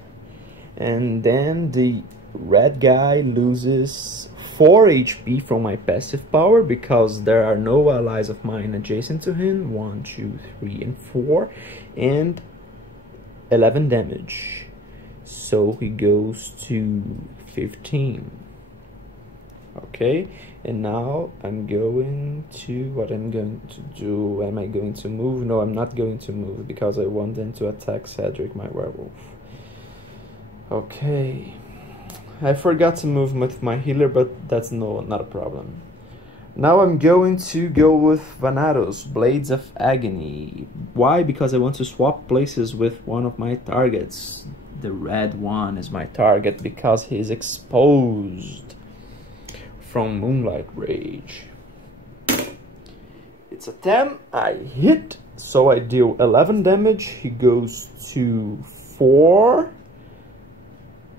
And then the red guy loses 4 HP from my passive power because there are no allies of mine adjacent to him. 1, 2, 3, and 4. And 11 damage. So he goes to 15. Okay, and now I'm going to, what I'm going to do, am I going to move? No, I'm not going to move because I want them to attack Cedric, my werewolf. Okay, I forgot to move with my healer, but that's not a problem. Now I'm going to go with Vanados, Blades of Agony. Why? Because I want to swap places with one of my targets. The red one is my target because he's exposed from Moonlight Rage. It's a 10, I hit, so I deal 11 damage, he goes to 4,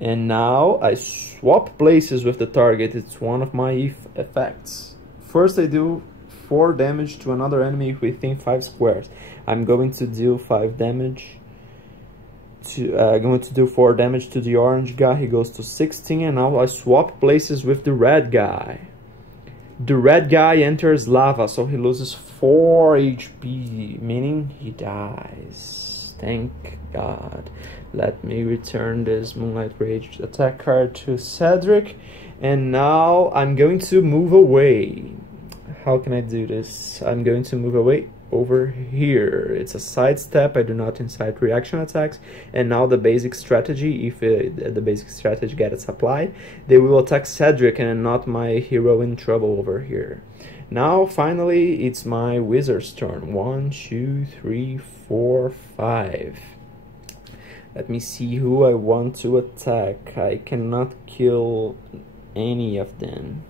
and now I swap places with the target. It's one of my effects. First I do 4 damage to another enemy within 5 squares. I'm going to deal 5 damage. I'm going to do 4 damage to the orange guy. He goes to 16, and now I swap places with the red guy. The red guy enters lava, so he loses 4 HP, meaning he dies. Thank God. Let me return this Moonlight Rage attack card to Cedric, and now I'm going to move away. How can I do this? I'm going to move away over here. It's a sidestep. I do not incite reaction attacks. And now the basic strategy, if the basic strategy gets applied, they will attack Cedric and not my hero in trouble over here. Now finally it's my wizard's turn. 1, 2, 3, 4, 5. Let me see who I want to attack. I cannot kill any of them.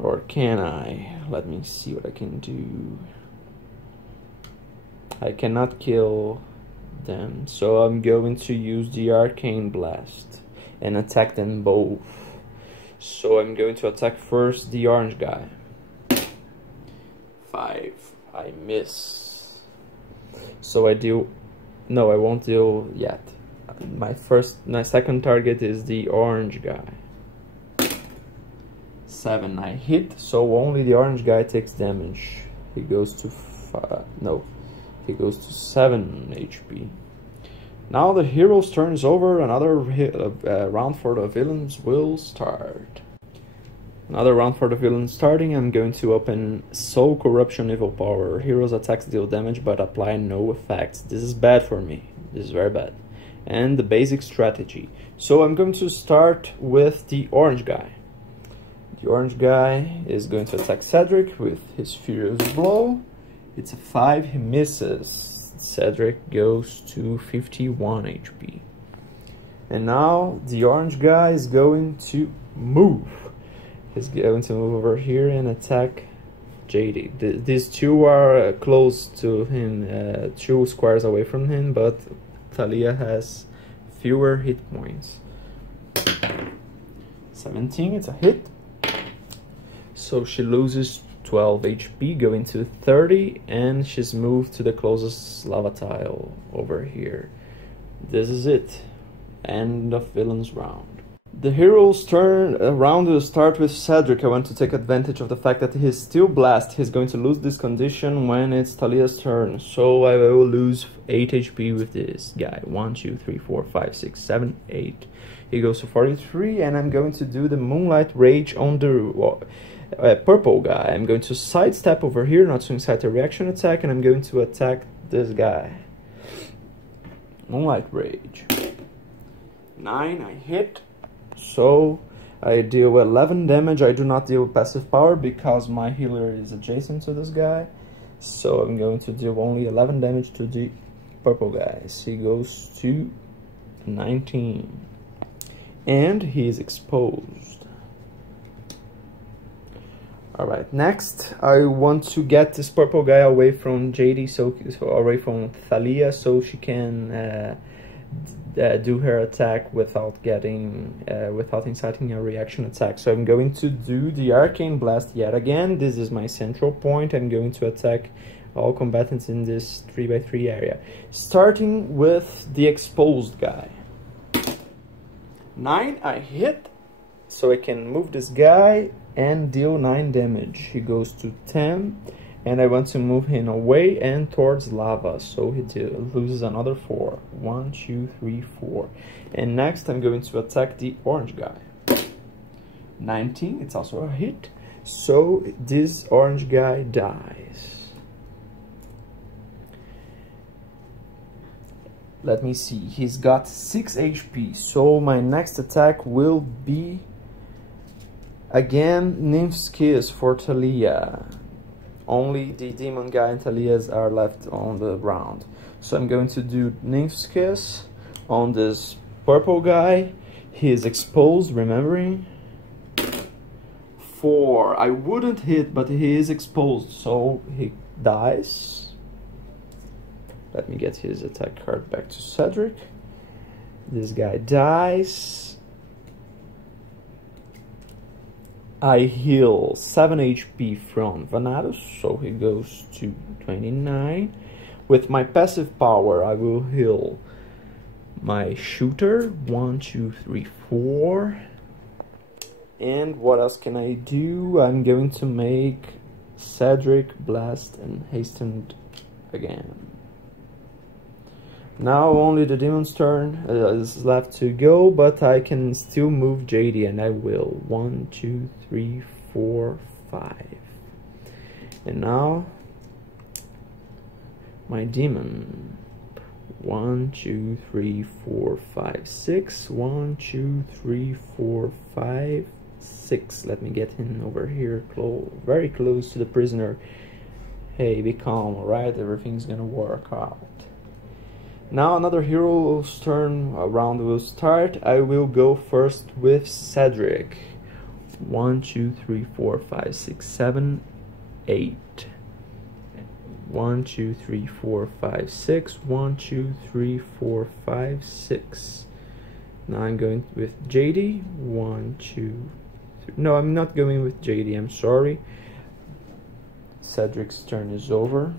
Or can I? Let me see what I can do. I cannot kill them, so I'm going to use the Arcane Blast and attack them both. So I'm going to attack first the orange guy. 5. I miss. So I deal... No, I won't deal yet. My second target is the orange guy. 7, I hit, so only the orange guy takes damage. He goes to 5, no, he goes to 7 HP. Now the hero's turn is over. Another round for the villains will start. Another round for the villains starting. I'm going to open Soul Corruption Evil Power. Heroes attacks deal damage but apply no effects. This is bad for me. This is very bad. And the basic strategy. So I'm going to start with the orange guy. The orange guy is going to attack Cedric with his Furious Blow. It's a 5, he misses. Cedric goes to 51 HP. And now the orange guy is going to move. He's going to move over here and attack JD. These two are close to him, 2 squares away from him, but Thalia has fewer hit points. 17, it's a hit. So she loses 12 HP, going to 30, and she's moved to the closest lava tile over here. This is it. End of villain's round. The hero's round will start with Cedric. I want to take advantage of the fact that he's still blast. He's going to lose this condition when it's Thalia's turn. So I will lose 8 HP with this guy. 1, 2, 3, 4, 5, 6, 7, 8. He goes to 43, and I'm going to do the Moonlight Rage on the purple guy. I'm going to sidestep over here, not to incite a reaction attack, and I'm going to attack this guy. Moonlight Rage. 9, I hit. So I deal 11 damage. I do not deal passive power because my healer is adjacent to this guy. So I'm going to deal only 11 damage to the purple guy. So he goes to 19. And he is exposed. Alright, next I want to get this purple guy away from JD, so away from Thalia, so she can do her attack without inciting a reaction attack. So I'm going to do the Arcane Blast yet again. This is my central point. I'm going to attack all combatants in this 3x3 area. Starting with the exposed guy. 9, I hit, so I can move this guy and deal 9 damage. He goes to 10, and I want to move him away and towards lava, so he loses another 4. 1, 2, 3, 4. And next I'm going to attack the orange guy. 19, it's also a hit, so this orange guy dies. Let me see, he's got 6 HP, so my next attack will be again Nymph's Kiss for Talia. Only the demon guy and Talia's are left on the round. So I'm going to do Nymph's Kiss on this purple guy. He is exposed, remembering. 4, I wouldn't hit, but he is exposed, so he dies. Let me get his attack card back to Cedric. This guy dies. I heal 7 HP from Vanatus, so he goes to 29. With my passive power, I will heal my shooter. 1, 2, 3, 4. And what else can I do? I'm going to make Cedric blast and hastened again. Now only the demon's turn is left to go, but I can still move JD, and I will. 1, 2, 3, 4, 5. And now my demon. 1, 2, 3, 4, 5, 6. 1, 2, 3, 4, 5, 6. Let me get him over here, very close to the prisoner. Hey, be calm, alright? Everything's gonna work out. Now another hero's turn round will start. I will go first with Cedric. 1, 2, 3, 4, 5, 6, 7, 8. 1, 2, 3, 4, 5, 6. 1, 2, 3, 4, 5, 6. Now I'm going with JD. 1, 2, 3. No, I'm not going with JD, I'm sorry. Cedric's turn is over.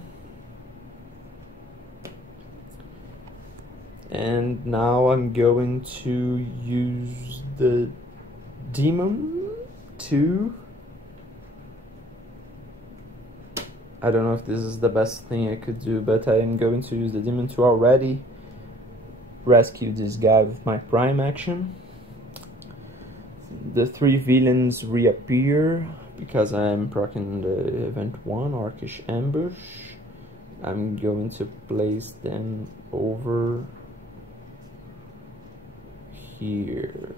And now I'm going to use the demon to... I don't know if this is the best thing I could do, but I'm going to use the demon to already rescue this guy with my prime action. The 3 villains reappear because I'm proccing the event 1, Orcish Ambush. I'm going to place them over here.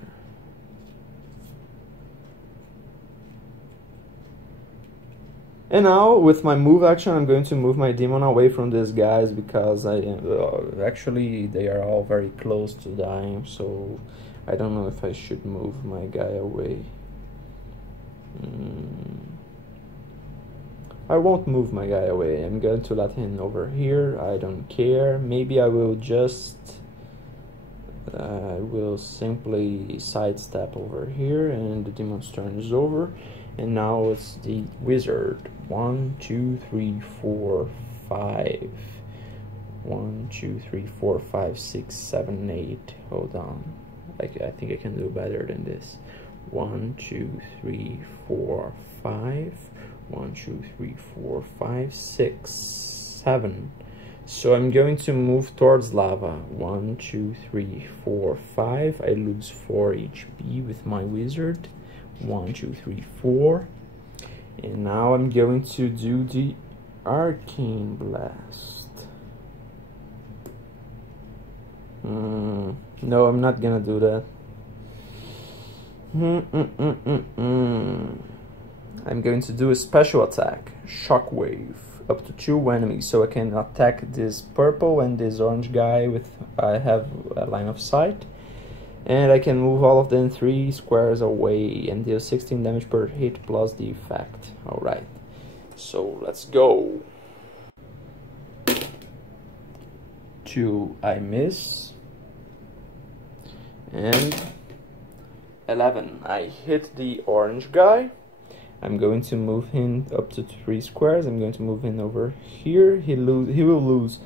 And now with my move action, I'm going to move my demon away from these guys because actually they are all very close to dying, so I don't know if I should move my guy away. I won't move my guy away. I'm going to let him over here. I don't care. Maybe I will just I will simply sidestep over here, and the demon's turn is over. And now it's the wizard. 1, 2, 3, 4, 5. 1, 2, 3, 4, 5, 6, 7, 8. Hold on. I think I can do better than this. 1, 2, 3, 4, 5. 1, 2, 3, 4, 5, 6, 7. So I'm going to move towards lava. 1, 2, 3, 4, 5. I lose 4 HP with my wizard. 1, 2, 3, 4. And now I'm going to do the Arcane Blast. No, I'm not gonna do that. I'm going to do a special attack, Shockwave, up to 2 enemies, so I can attack this purple and this orange guy with, I have a line of sight. And I can move all of them 3 squares away and deal 16 damage per hit plus the effect. Alright, so let's go. 2, I miss. And 11, I hit the orange guy. I'm going to move him up to 3 squares. I'm going to move him over here. He will lose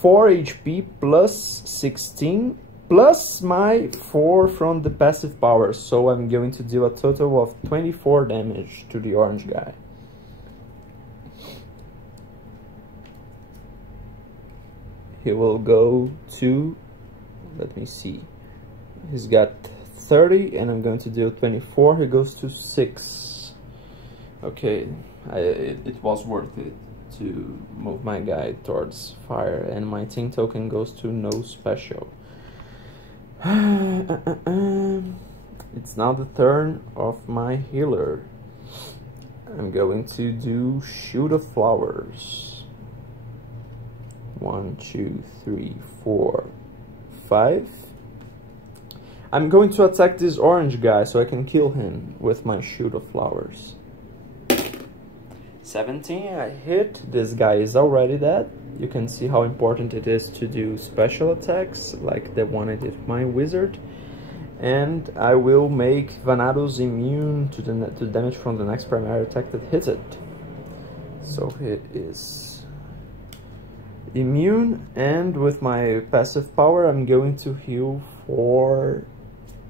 4 HP plus 16 plus my 4 from the passive power. So I'm going to deal a total of 24 damage to the orange guy. He will go to, let me see, he's got 30 and I'm going to deal 24. He goes to 6. Okay, it was worth it to move my guy towards fire, and my team token goes to no special. It's now the turn of my healer. I'm going to do Shoot of Flowers. 1, 2, 3, 4, 5. I'm going to attack this orange guy so I can kill him with my Shoot of Flowers. 17, I hit. This guy is already dead. You can see how important it is to do special attacks like the one I did with my wizard. And I will make Vanados immune to the damage from the next primary attack that hits it. So he is immune, and with my passive power I'm going to heal 4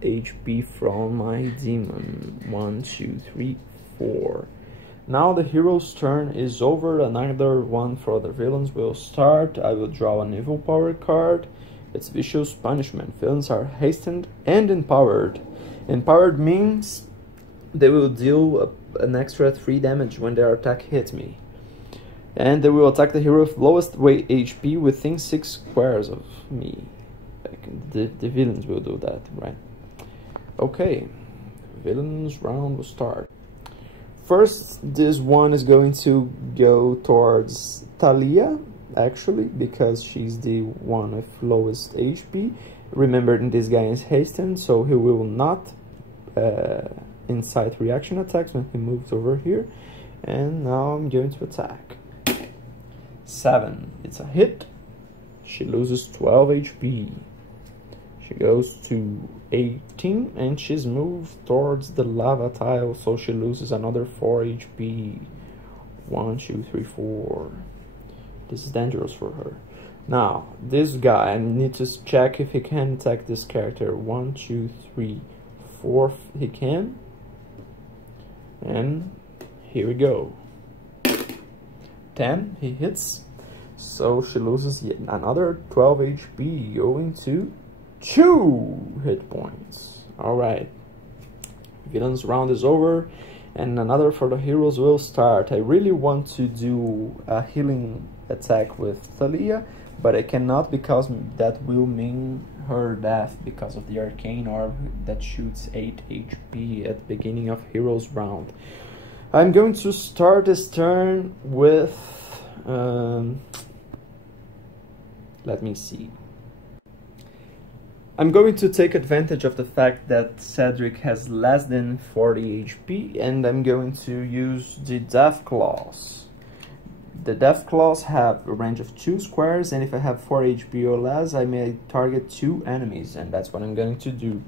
HP from my demon. 1, 2, 3, 4. Now the hero's turn is over. Another one for the villains will start. I will draw an evil power card. It's vicious punishment. Villains are hastened and empowered. Empowered means they will deal an extra 3 damage when their attack hits me. And they will attack the hero with lowest weight HP within 6 squares of me. The villains will do that, right? Okay, villains round will start. First, this one is going to go towards Thalia, actually, because she's the one with lowest HP. Remember, this guy is hastened, so he will not incite reaction attacks when he moves over here. And now I'm going to attack. 7, it's a hit. She loses 12 HP. She goes to 18 and she's moved towards the lava tile, so she loses another 4 HP. 1, 2, 3, 4. This is dangerous for her. Now, this guy, I need to check if he can attack this character. 1, 2, 3, 4. He can. And here we go. 10, he hits. So she loses yet another 12 HP, going to 2 hit points. Alright. Villains round is over, and another for the heroes will start. I really want to do a healing attack with Thalia, but I cannot because that will mean her death because of the Arcane Orb that shoots 8 HP at the beginning of heroes round. I'm going to start this turn with let me see. I'm going to take advantage of the fact that Cedric has less than 40 HP, and I'm going to use the Death Claws. The Death Claws have a range of 2 squares, and if I have 4 HP or less, I may target 2 enemies, and that's what I'm going to do.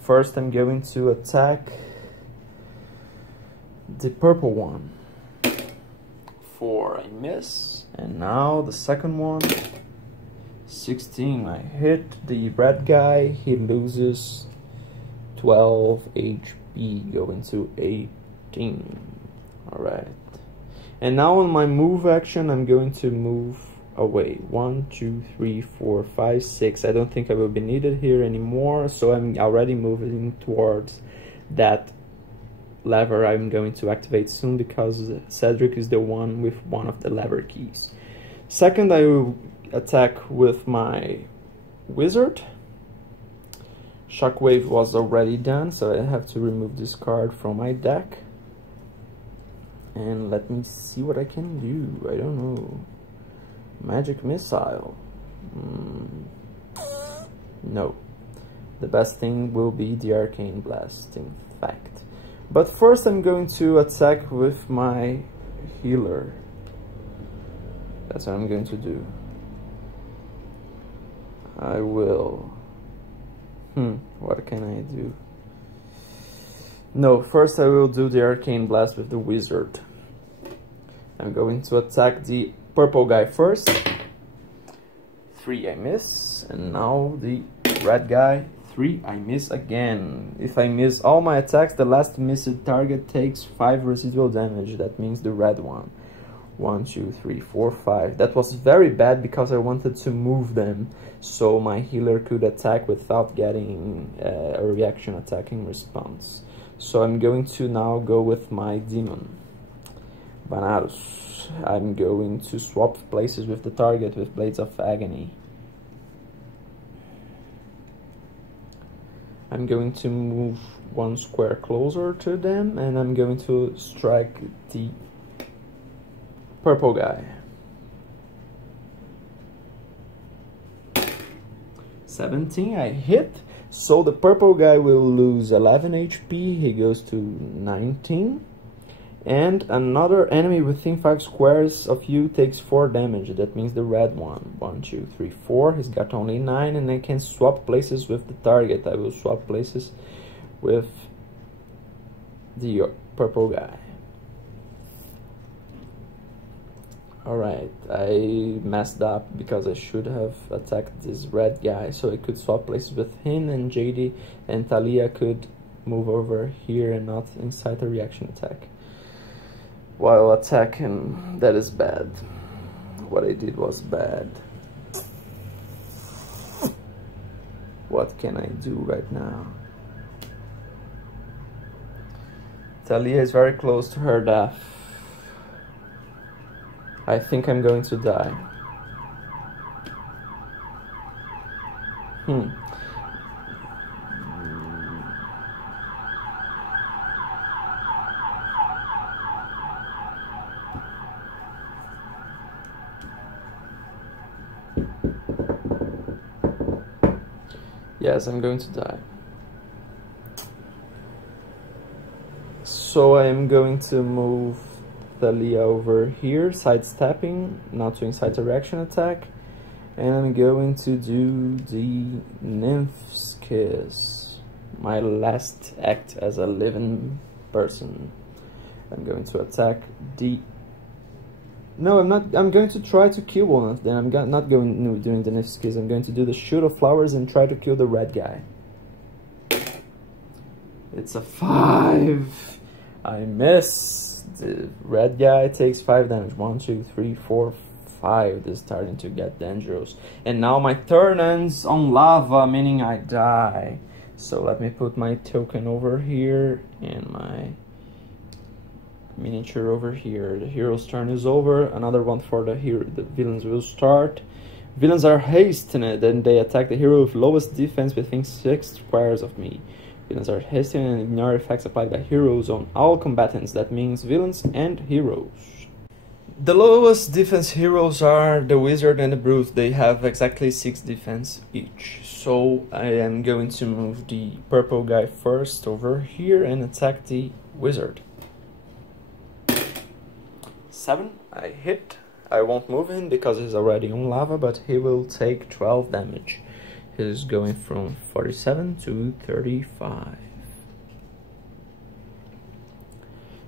First, I'm going to attack the purple one. 4, I miss. And now the second one. 16, I hit the red guy. He loses 12 HP, going to 18. Alright. And now on my move action, I'm going to move away. 1, 2, 3, 4, 5, 6. I don't think I will be needed here anymore, so I'm already moving towards that lever I'm going to activate soon, because Cedric is the one with one of the lever keys. Second, I will attack with my wizard. Shockwave was already done, so I have to remove this card from my deck. And let me see what I can do. I don't know. Magic Missile. No. The best thing will be the Arcane Blast, in fact. But first I'm going to attack with my healer. That's what I'm going to do. I will... what can I do? No, first I will do the Arcane Blast with the wizard. I'm going to attack the purple guy first. 3 I miss, and now the red guy. 3 I miss again. If I miss all my attacks, the last missed target takes 5 residual damage. That means the red one. 1, 2, 3, 4, 5. That was very bad because I wanted to move them so my healer could attack without getting a reaction attacking response. So I'm going to now go with my demon, Vanarus. I'm going to swap places with the target with Blades of Agony. I'm going to move 1 square closer to them, and I'm going to strike the purple guy. 17, I hit. So the purple guy will lose 11 HP, he goes to 19. And another enemy within 5 squares of you takes 4 damage. That means the red one. 1, 2, 3, 4. He's got only 9, and I can swap places with the target. I will swap places with the purple guy. Alright, I messed up because I should have attacked this red guy, so I could swap places with him, and JD and Talia could move over here and not incite a reaction attack while attacking. That is bad. What I did was bad. What can I do right now? Talia is very close to her death. I think I'm going to die. Yes, I'm going to die. So I'm going to move Thalia over here, sidestepping, not to incite a reaction attack. And I'm going to do the Nymph's Kiss, my last act as a living person. I'm going to attack the... No, I'm not. I'm going to try to kill one of them. I'm not going doing the Nymph's Kiss. I'm going to do the Shoot of Flowers and try to kill the red guy. It's a 5. I miss. The red guy takes 5 damage. 1, 2, 3, 4, 5. This is starting to get dangerous. And now my turn ends on lava, meaning I die. So let me put my token over here and my miniature over here. The hero's turn is over. Another one for the hero. The villains will start. Villains are hastened and they attack the hero with lowest defense within 6 squares of me. Villains are hastened and ignore effects applied by heroes on all combatants. That means villains and heroes. The lowest defense heroes are the wizard and the brute. They have exactly 6 defense each. So I am going to move the purple guy first over here and attack the wizard. 7, I hit. I won't move him because he's already on lava, but he will take 12 damage. He's going from 47 to 35.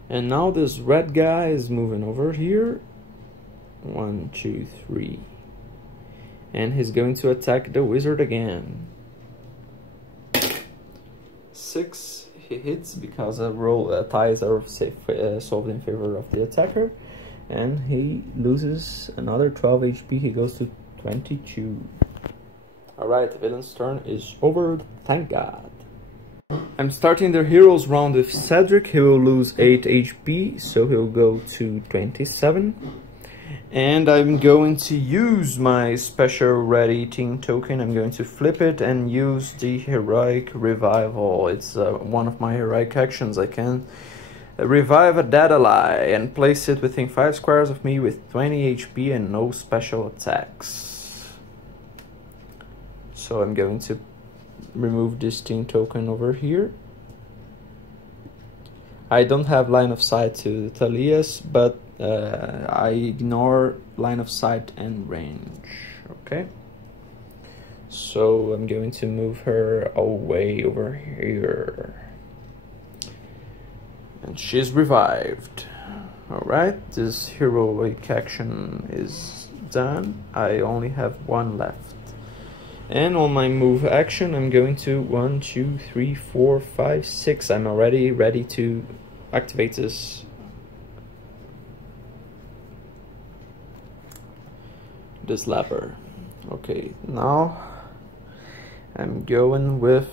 And now this red guy is moving over here. 1, 2, 3. And he's going to attack the wizard again. 6, he hits because ties are solved in favor of the attacker. And he loses another 12 HP, he goes to 22. Alright, the villain's turn is over, thank God. I'm starting the hero's round with Cedric. He will lose 8 HP, so he'll go to 27. And I'm going to use my special Red Eating token. I'm going to flip it and use the Heroic Revival. It's one of my heroic actions. I can revive a dead ally and place it within 5 squares of me with 20 HP and no special attacks. So I'm going to remove this team token over here. I don't have line of sight to Thalia's, but I ignore line of sight and range. Okay. So I'm going to move her away over here. And she's revived. Alright, this heroic action is done. I only have one left. And on my move action, I'm going to 1, 2, 3, 4, 5, 6. I'm already ready to activate this lever. Okay, now I'm going with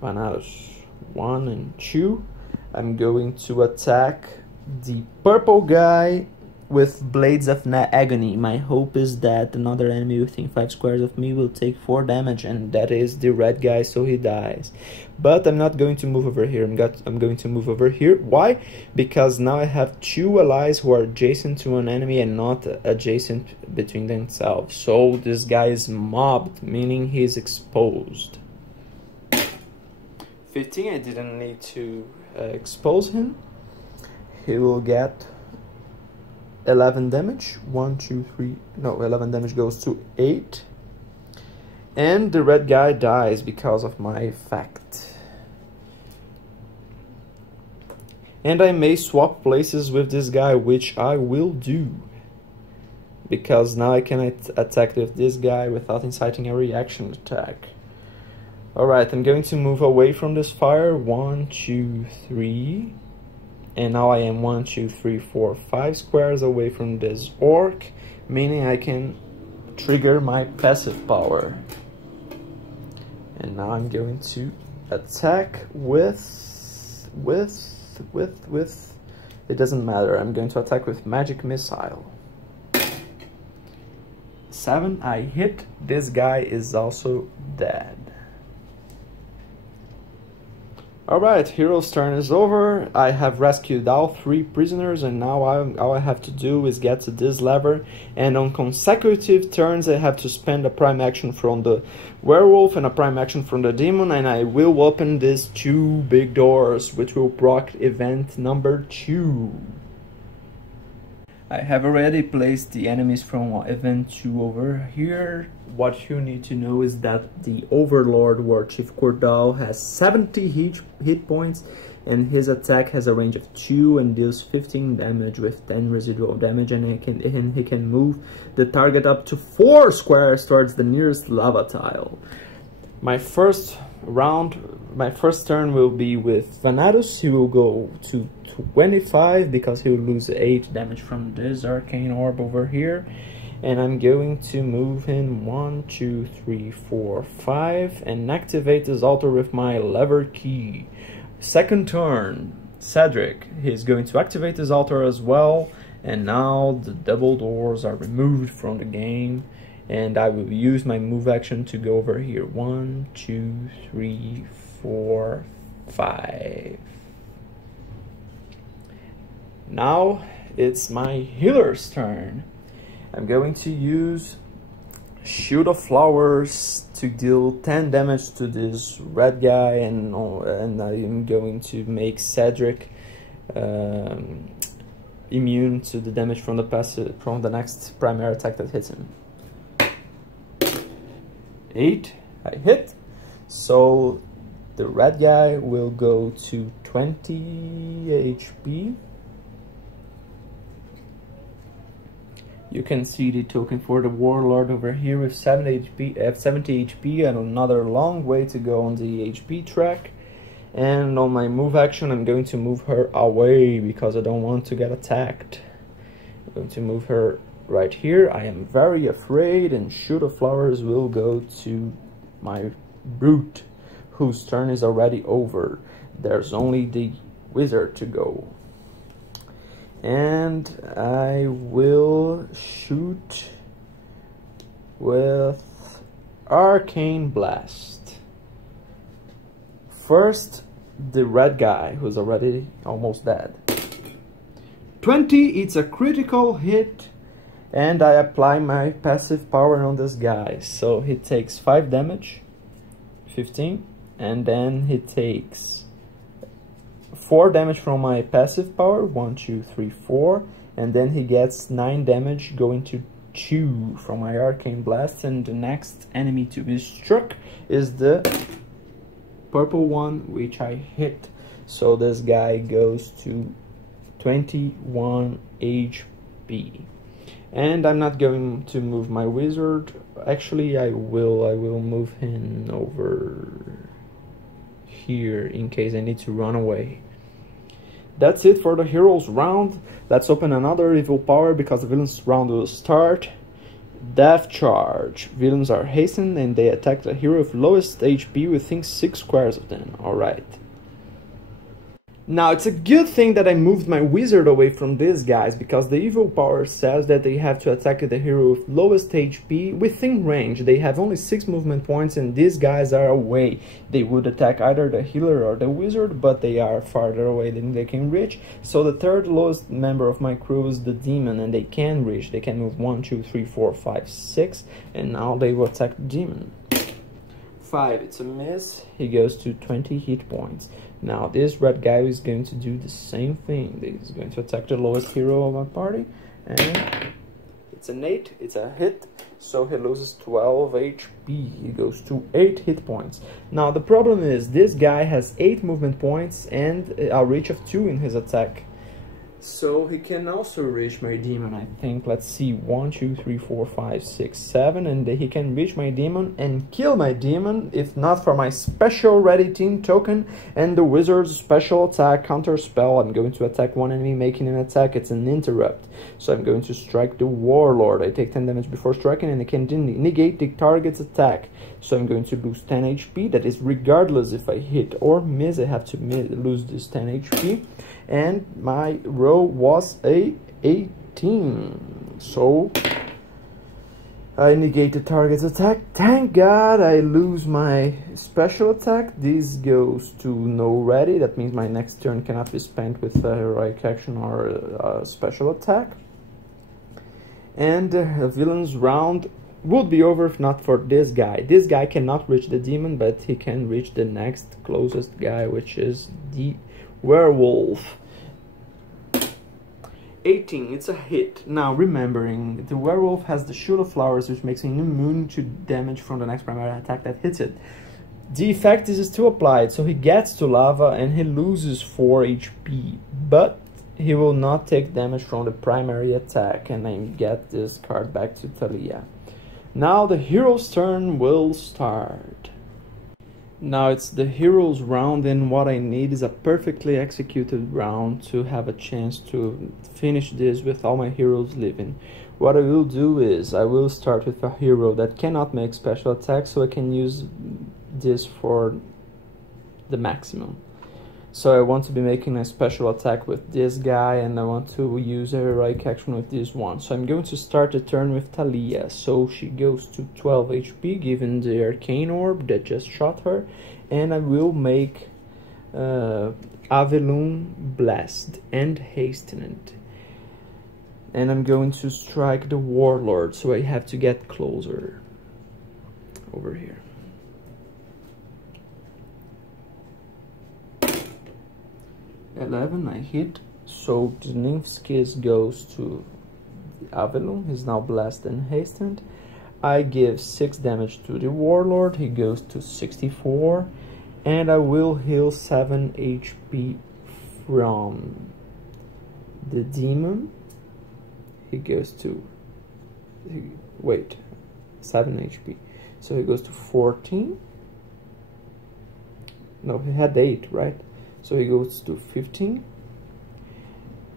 Vanados 1 and 2. I'm going to attack the purple guy with Blades of Agony. My hope is that another enemy within 5 squares of me will take 4 damage, and that is the red guy, so he dies. But I'm not going to move over here. I'm going to move over here. Why? Because now I have 2 allies who are adjacent to an enemy and not adjacent between themselves. So this guy is mobbed, meaning he's exposed. 15, I didn't need to expose him. He will get 11 damage. 1, 2, 3. No, 11 damage goes to 8. And the red guy dies because of my effect. And I may swap places with this guy, which I will do. Because now I can attack with this guy without inciting a reaction attack. Alright, I'm going to move away from this fire. 1, 2, 3. And now I am 1, 2, 3, 4, 5 squares away from this orc, meaning I can trigger my passive power. And now I'm going to attack with it doesn't matter. I'm going to attack with magic missile. 7, I hit. This guy is also dead. Alright, hero's turn is over. I have rescued all 3 prisoners, and now all I have to do is get to this lever, and on consecutive turns I have to spend a prime action from the werewolf and a prime action from the demon, and I will open these 2 big doors, which will proc event number 2. I have already placed the enemies from event 2 over here. What you need to know is that the Overlord War Chief Cordal has 70 hit points, and his attack has a range of 2 and deals 15 damage with 10 residual damage, and he can move the target up to 4 squares towards the nearest lava tile. My first turn will be with Vanados. He will go to 25 because he will lose 8 damage from this Arcane Orb over here. And I'm going to move him 1, 2, 3, 4, 5 and activate his altar with my lever key. Second turn, Cedric. He's going to activate his altar as well. And now the double doors are removed from the game. And I will use my move action to go over here. 1, 2, 3, 4, 5. Now it's my healer's turn. I'm going to use Shield of Flowers to deal 10 damage to this red guy, and I'm going to make Cedric immune to the damage from the next primary attack that hits him. 8, I hit. So the red guy will go to 20 HP. You can see the token for the Warlord over here with 70 HP and another long way to go on the HP track. And on my move action, I'm going to move her away because I don't want to get attacked. I'm going to move her right here. I am very afraid, and Shield of Flowers will go to my brute, whose turn is already over. There's only the wizard to go. And I will shoot with Arcane Blast. First, the red guy, who's already almost dead. 20, it's a critical hit, and I apply my passive power on this guy. So he takes 5 damage, 15, and then he takes 4 damage from my passive power, 1, 2, 3, 4, and then he gets 9 damage going to 2 from my Arcane Blast, and the next enemy to be struck is the purple one, which I hit. So this guy goes to 21 HP. And I'm not going to move my wizard. Actually, I will move him over here in case I need to run away. That's it for the heroes round. Let's open another evil power because the villains round will start. Death charge. Villains are hastened and they attack the hero with lowest HP within 6 squares of them. Alright. Now, it's a good thing that I moved my wizard away from these guys, because the evil power says that they have to attack the hero with lowest HP within range. They have only 6 movement points and these guys are away. They would attack either the healer or the wizard, but they are farther away than they can reach. So the third lowest member of my crew is the demon, and they can reach. They can move 1, 2, 3, 4, 5, 6, and now they will attack the demon. 5, it's a miss. He goes to 20 hit points. Now this red guy is going to do the same thing. He's going to attack the lowest hero of my party, and it's an 8, it's a hit, so he loses 12 HP. He goes to 8 hit points. Now the problem is this guy has 8 movement points and a reach of 2 in his attack. So he can also reach my demon, I think. Let's see, 1, 2, 3, 4, 5, 6, 7, and he can reach my demon and kill my demon if not for my special ready team token and the wizard's special attack counter spell. I'm going to attack one enemy making an attack. It's an interrupt. So I'm going to strike the warlord. I take 10 damage before striking and I can negate the target's attack. So I'm going to lose 10 HP. That is regardless if I hit or miss. I have to lose this 10 HP. And my roll was a 18. So I negate the target's attack. Thank God I lose my special attack. This goes to no ready. That means my next turn cannot be spent with a heroic action or a special attack. And the villain's round would be over if not for this guy. This guy cannot reach the demon, but he can reach the next closest guy, which is the werewolf. 18, it's a hit. Now remembering, the werewolf has the Shield of Flowers, which makes him immune to damage from the next primary attack that hits it. The effect is still applied, so he gets to lava and he loses 4 HP, but he will not take damage from the primary attack, and I get this card back to Talia. Now the hero's turn will start. Now it's the hero's round, and what I need is a perfectly executed round to have a chance to finish this with all my heroes living. What I will do is I will start with a hero that cannot make special attacks, so I can use this for the maximum. So I want to be making a special attack with this guy, and I want to use a heroic action with this one. So I'm going to start the turn with Talia. So she goes to 12 HP given the Arcane Orb that just shot her. And I will make Arcane Blast and hasten it. And I'm going to strike the warlord, so I have to get closer over here. 11, I hit, so the Nymph's Kiss goes to Avalon. He's now blasted and hastened. I give 6 damage to the warlord. He goes to 64, and I will heal 7 HP from the demon. He goes to 7 HP, so he goes to 14. No, he had 8, right? So he goes to 15,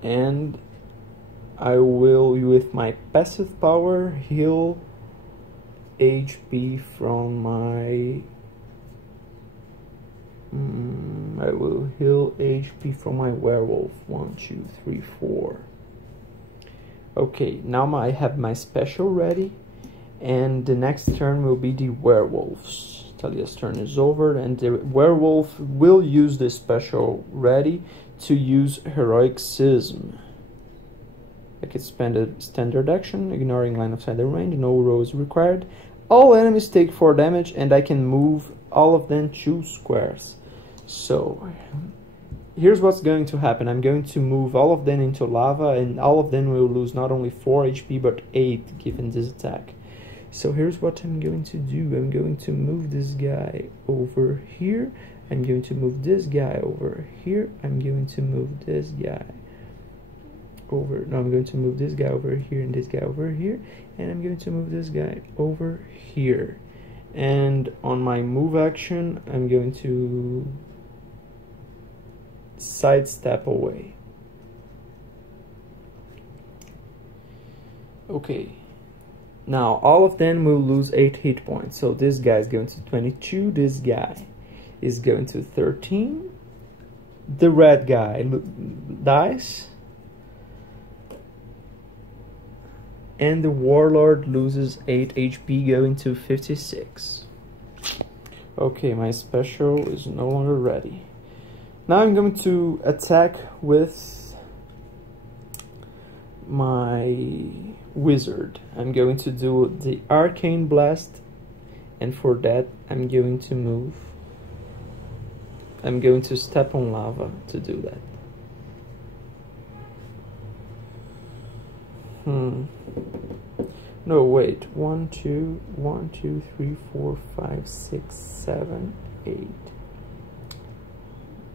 and I will, with my passive power, heal HP from my... I will heal HP from my werewolf. 1, 2, 3, 4. Okay, now I have my special ready, and the next turn will be the werewolves. Talia's turn is over, and the werewolf will use the special ready to use Heroicism. I can spend a standard action, ignoring line of sight and range, no roll is required. All enemies take 4 damage, and I can move all of them 2 squares. So, here's what's going to happen. I'm going to move all of them into lava, and all of them will lose not only 4 HP, but 8, given this attack. So here's what I'm going to do. I'm going to move this guy over here. I'm going to move this guy over here. I'm going to move this guy over. No, I'm going to move this guy over here and this guy over here. And I'm going to move this guy over here. And on my move action, I'm going to sidestep away. Okay. Now, all of them will lose 8 hit points. So this guy is going to 22. This guy is going to 13. The red guy dies. And the warlord loses 8 HP, going to 56. Okay, my special is no longer ready. Now I'm going to attack with my wizard. I'm going to do the Arcane Blast, and for that I'm going to move. I'm going to step on lava to do that. No, wait. 1, 2, 1, 2, 3, 4, 5, 6, 7, 8.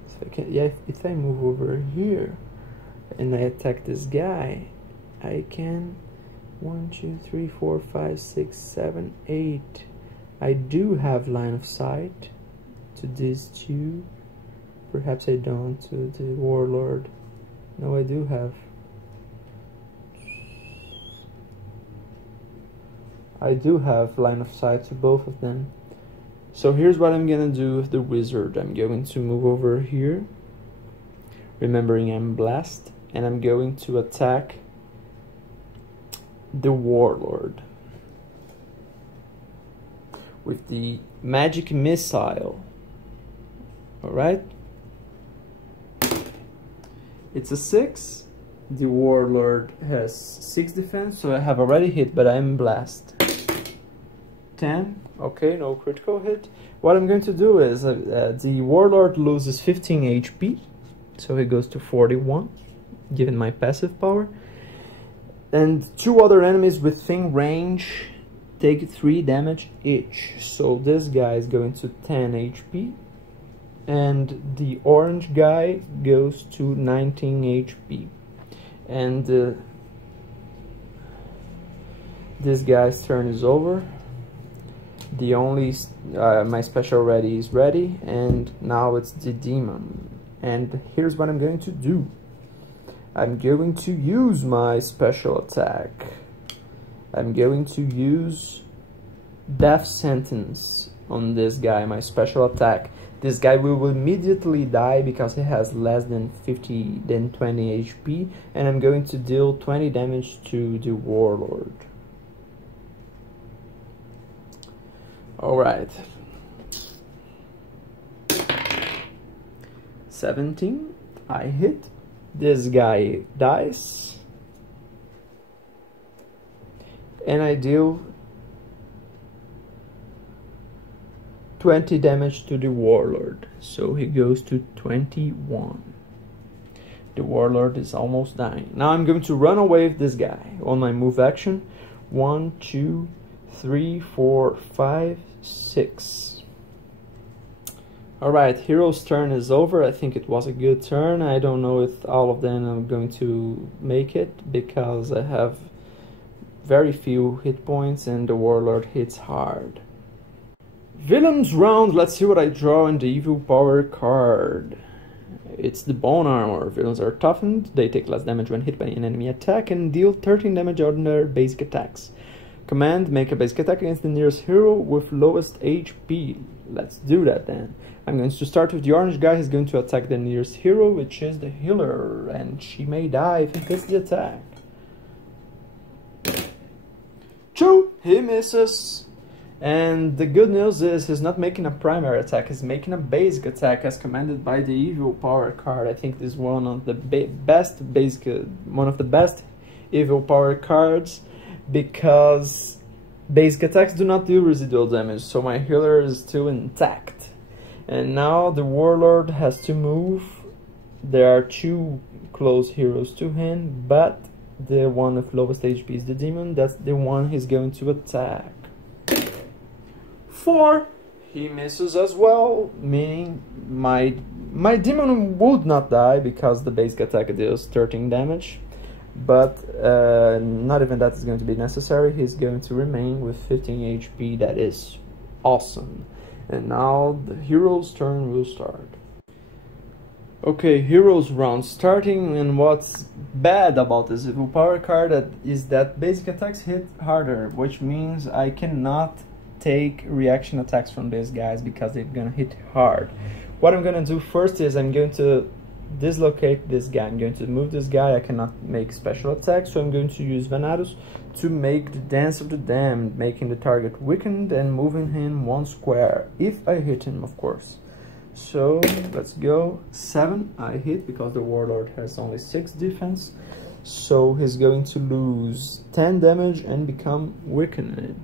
So I can, yeah, if I move over here and I attack this guy, I can 1, 2, 3, 4, 5, 6, 7, 8. I do have line of sight to these two. Perhaps I don't to the warlord. No, I do have. I do have line of sight to both of them. So here's what I'm gonna do with the wizard. I'm going to move over here, remembering I'm blast, and I'm going to attack the warlord with the magic missile. Alright? It's a 6. The warlord has 6 defense, so I have already hit, but I'm blast. 10. Okay, no critical hit. What I'm going to do is the warlord loses 15 HP, so he goes to 41, given my passive power. And 2 other enemies within range take 3 damage each. So this guy is going to 10 HP, and the orange guy goes to 19 HP. And this guy's turn is over. The only my special ready is ready, and now it's the demon. And here's what I'm going to do. I'm going to use my special attack. I'm going to use Death Sentence on this guy, my special attack. This guy will immediately die because he has less than 20 HP, and I'm going to deal 20 damage to the warlord. Alright. 17. I hit. This guy dies. And I deal 20 damage to the warlord. So he goes to 21. The warlord is almost dying. Now I'm going to run away with this guy on my move action. 1, 2, 3, 4, 5, 6. Alright, hero's turn is over. I think it was a good turn. I don't know if all of them are going to make it, because I have very few hit points and the warlord hits hard. Villains round. Let's see what I draw in the evil power card. It's the bone armor. Villains are toughened. They take less damage when hit by an enemy attack and deal 13 damage on their basic attacks. Command, make a basic attack against the nearest hero with lowest HP. Let's do that then. I'm going to start with the orange guy. He's going to attack the nearest hero, which is the healer, and she may die if he hits the attack. 2, he misses. And the good news is he's not making a primary attack, he's making a basic attack as commanded by the evil power card. I think this is one of the best evil power cards, because basic attacks do not do residual damage, so my healer is still intact. And now the warlord has to move. There are 2 close heroes to him, but the one with lowest HP is the demon. That's the one he's going to attack. 4. He misses as well, meaning my demon would not die because the basic attack deals 13 damage. But not even that is going to be necessary. He's going to remain with 15 HP. That is awesome. And now the hero's turn will start. Okay, hero's round starting, and what's bad about this evil power card is that basic attacks hit harder, which means I cannot take reaction attacks from these guys because they're gonna hit hard. What I'm gonna do first is I'm going to dislocate this guy. I'm going to move this guy. I cannot make special attacks, so I'm going to use Vanados to make the Dance of the Damned, making the target weakened and moving him 1 square, if I hit him, of course. So let's go. 7 I hit because the warlord has only 6 defense, so he's going to lose 10 damage and become weakened.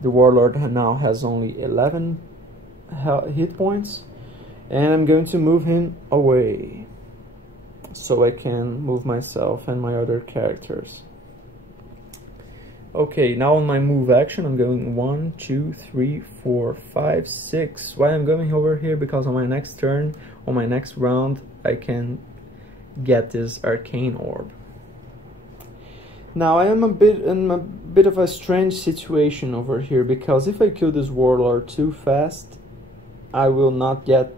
The warlord now has only 11 hit points, and I'm going to move him away so I can move myself and my other characters. Okay, now on my move action, I'm going 1, 2, 3, 4, 5, 6. Why I'm going over here? Because on my next turn, on my next round, I can get this Arcane Orb. Now I am in a bit of a strange situation over here, because if I kill this warlord too fast, I will not get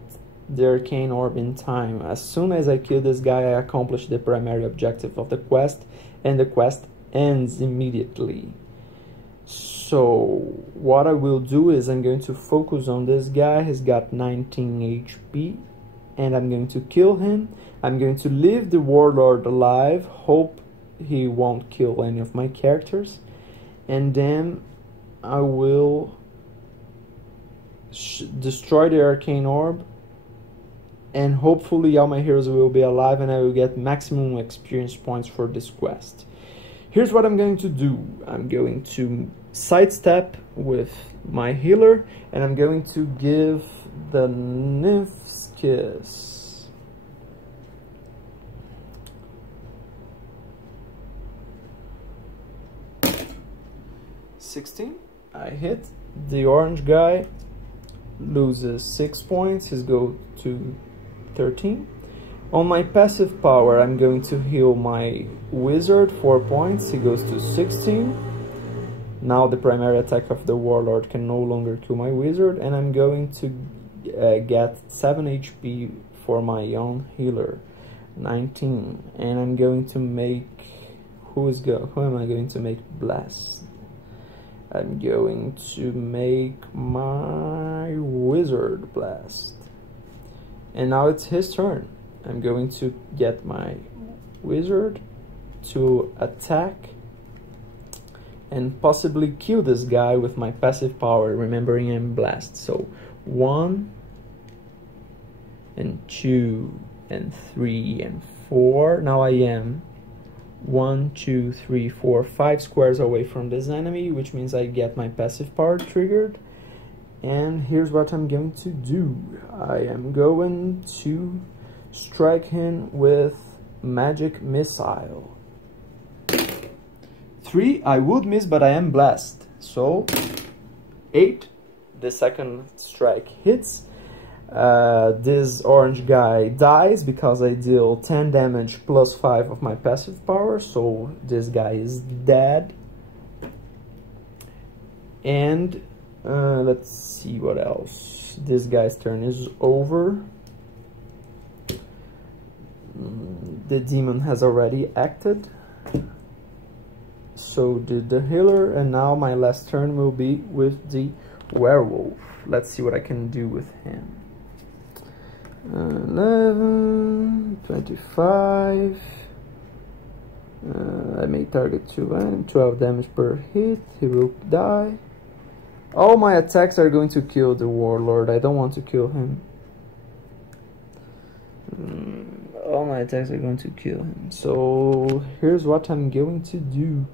the Arcane Orb in time. As soon as I kill this guy, I accomplish the primary objective of the quest, and the quest ends immediately. So what I will do is I'm going to focus on this guy. He's got 19 HP, and I'm going to kill him. I'm going to leave the warlord alive, hope he won't kill any of my characters, and then I will destroy the Arcane Orb, and hopefully all my heroes will be alive and I will get maximum experience points for this quest. Here's what I'm going to do. I'm going to sidestep with my healer, and I'm going to give the Nymph's Kiss. $16. I hit. The orange guy loses 6 points. His go to 13. On my passive power, I'm going to heal my wizard 4 points. He goes to 16. Now the primary attack of the warlord can no longer kill my wizard, and I'm going to get 7 HP for my own healer, 19. And I'm going to make who am I going to make blast? I'm going to make my wizard blast. And now it's his turn. I'm going to get my wizard to attack and possibly kill this guy with my passive power, remembering I'm blast. So 1 and 2 and 3 and 4. Now I am 1, 2, 3, 4, 5 squares away from this enemy, which means I get my passive power triggered. And here's what I'm going to do. I am going to strike him with magic missile. 3, I would miss, but I am blessed. So 8, the second strike hits. This orange guy dies because I deal 10 damage plus 5 of my passive power, so this guy is dead. And let's see what else. This guy's turn is over. The demon has already acted, so did the healer, and now my last turn will be with the werewolf. Let's see what I can do with him. 11, 25. I may target 12 damage per hit. He will die. All my attacks are going to kill the warlord. I don't want to kill him. All my attacks are going to kill him. So here's what I'm going to do.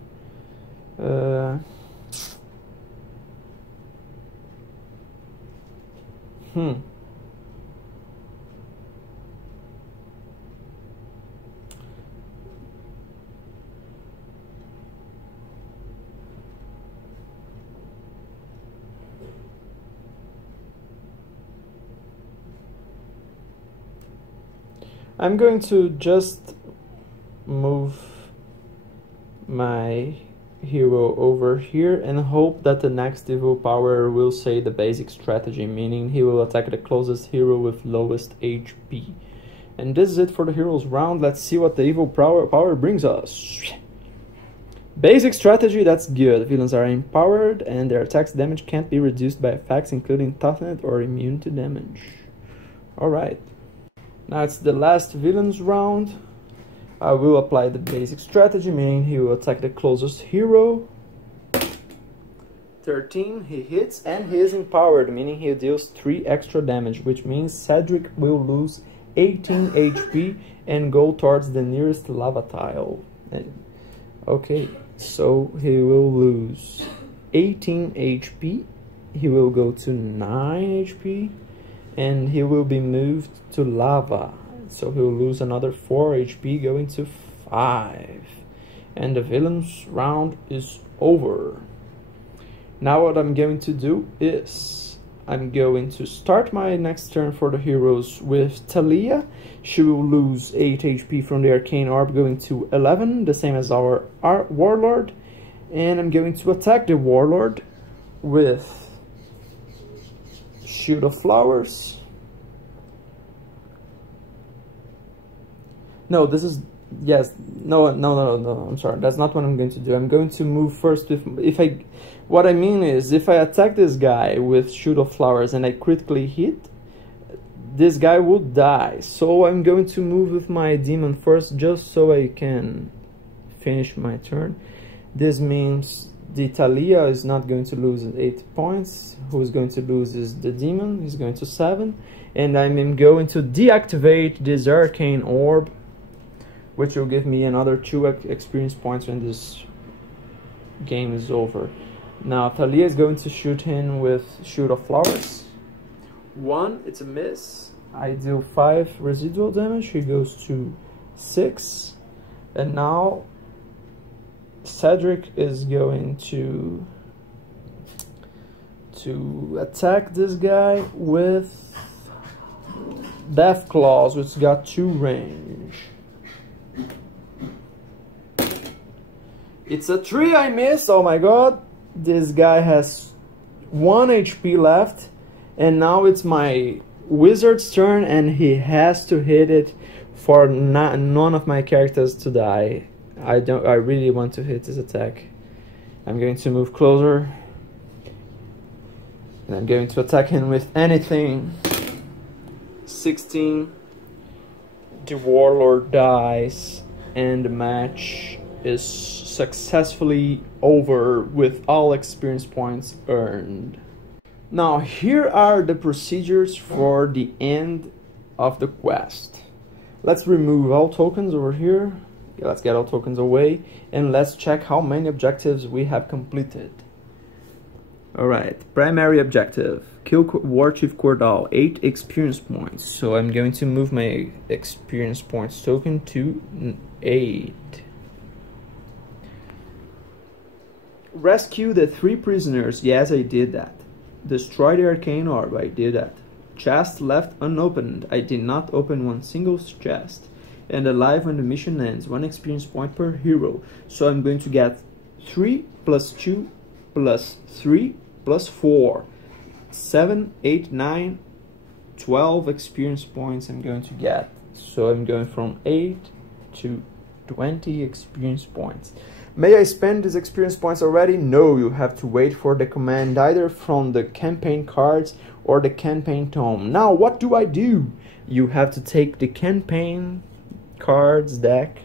I'm going to just move my hero over here and hope that the next evil power will say the basic strategy, meaning he will attack the closest hero with lowest HP. And this is it for the heroes round. Let's see what the evil power brings us. Basic strategy, that's good. Villains are empowered and their attacks damage can't be reduced by effects including toughness or immune to damage. Alright. Now it's the last villains round. I will apply the basic strategy, meaning he will attack the closest hero. 13, he hits, and he is empowered, meaning he deals 3 extra damage, which means Cedric will lose 18 HP and go towards the nearest lava tile. Okay, so he will lose 18 HP, he will go to 9 HP, and he will be moved to lava. So he will lose another 4 HP, going to 5. And the villains round is over. Now what I'm going to do is I'm going to start my next turn for the heroes with Talia. She will lose 8 HP from the Arcane Orb, going to 11, the same as our Warlord. And I'm going to attack the Warlord with Shield of Flowers. No, this is, yes, no, I'm sorry, that's not what I'm going to do. I'm going to move first with, what I mean is, if I attack this guy with Shield of Flowers and I critically hit, this guy will die. So I'm going to move with my demon first, just so I can finish my turn. This means the Talia is not going to lose 8 points. Who's going to lose is the demon, he's going to 7. And I'm going to deactivate this Arcane Orb, which will give me another 2 experience points when this game is over. Now Talia is going to shoot him with Shield of Flowers. 1, it's a miss. I deal 5 residual damage, he goes to 6. And now Cedric is going to attack this guy with Death Claws, which got 2 range. It's a 3, I miss. Oh my god. This guy has 1 HP left. And now it's my wizard's turn and he has to hit it for none of my characters to die. I really want to hit this attack. I'm going to move closer. And I'm going to attack him with anything. 16. The Warlord dies. And the match is successfully over with all experience points earned. Now here are the procedures for the end of the quest. Let's remove all tokens over here. Let's get all tokens away and let's check how many objectives we have completed. Alright, primary objective, kill War Chief Cordal, 8 experience points. So I'm going to move my experience points token to 8. Rescue the 3 prisoners, yes I did that. Destroy the Arcane Orb, I did that. Chest left unopened, I did not open one single chest. And alive when the mission ends, 1 experience point per hero. So I'm going to get 3 plus 2 plus 3 plus 4. 7, 8, 9, 12 experience points I'm going to get. So I'm going from 8 to 20 experience points. May I spend these experience points already? No, you have to wait for the command either from the campaign cards or the campaign tome. Now what do? You have to take the campaign cards deck.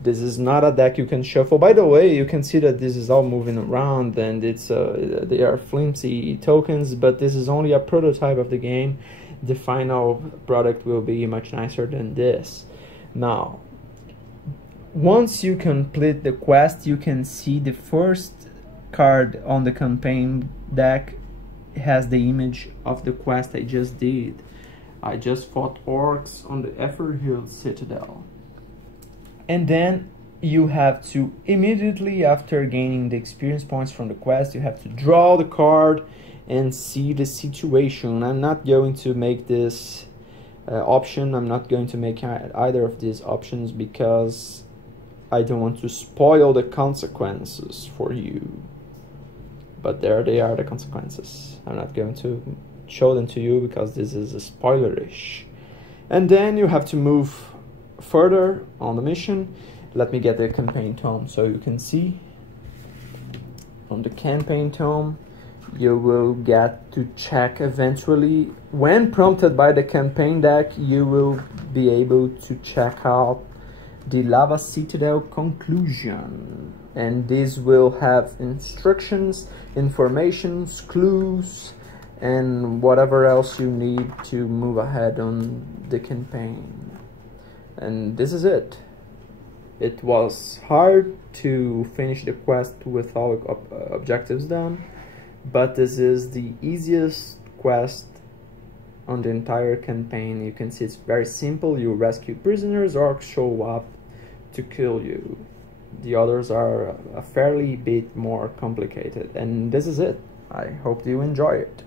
This is not a deck you can shuffle. By the way, you can see that this is all moving around and it's they are flimsy tokens, but this is only a prototype of the game. The final product will be much nicer than this. Now, once you complete the quest, you can see the first card on the campaign deck has the image of the quest I just did. I just fought orcs on the Everhill Citadel. And then you have to immediately after gaining the experience points from the quest, you have to draw the card and see the situation. I'm not going to make this option. I'm not going to make either of these options because I don't want to spoil the consequences for you. But there they are, the consequences. I'm not going to show them to you because this is a spoilerish. And then you have to move further on the mission. Let me get the campaign tome so you can see. On the campaign tome, you will get to check eventually. When prompted by the campaign deck, you will be able to check out the Lava Citadel conclusion. And this will have instructions, informations, clues, and whatever else you need to move ahead on the campaign. And this is it. It was hard to finish the quest with all objectives done, but this is the easiest quest on the entire campaign. You can see it's very simple. You rescue prisoners, orcs show up to kill you. The others are a fairly bit more complicated, and this is it. I hope you enjoy it.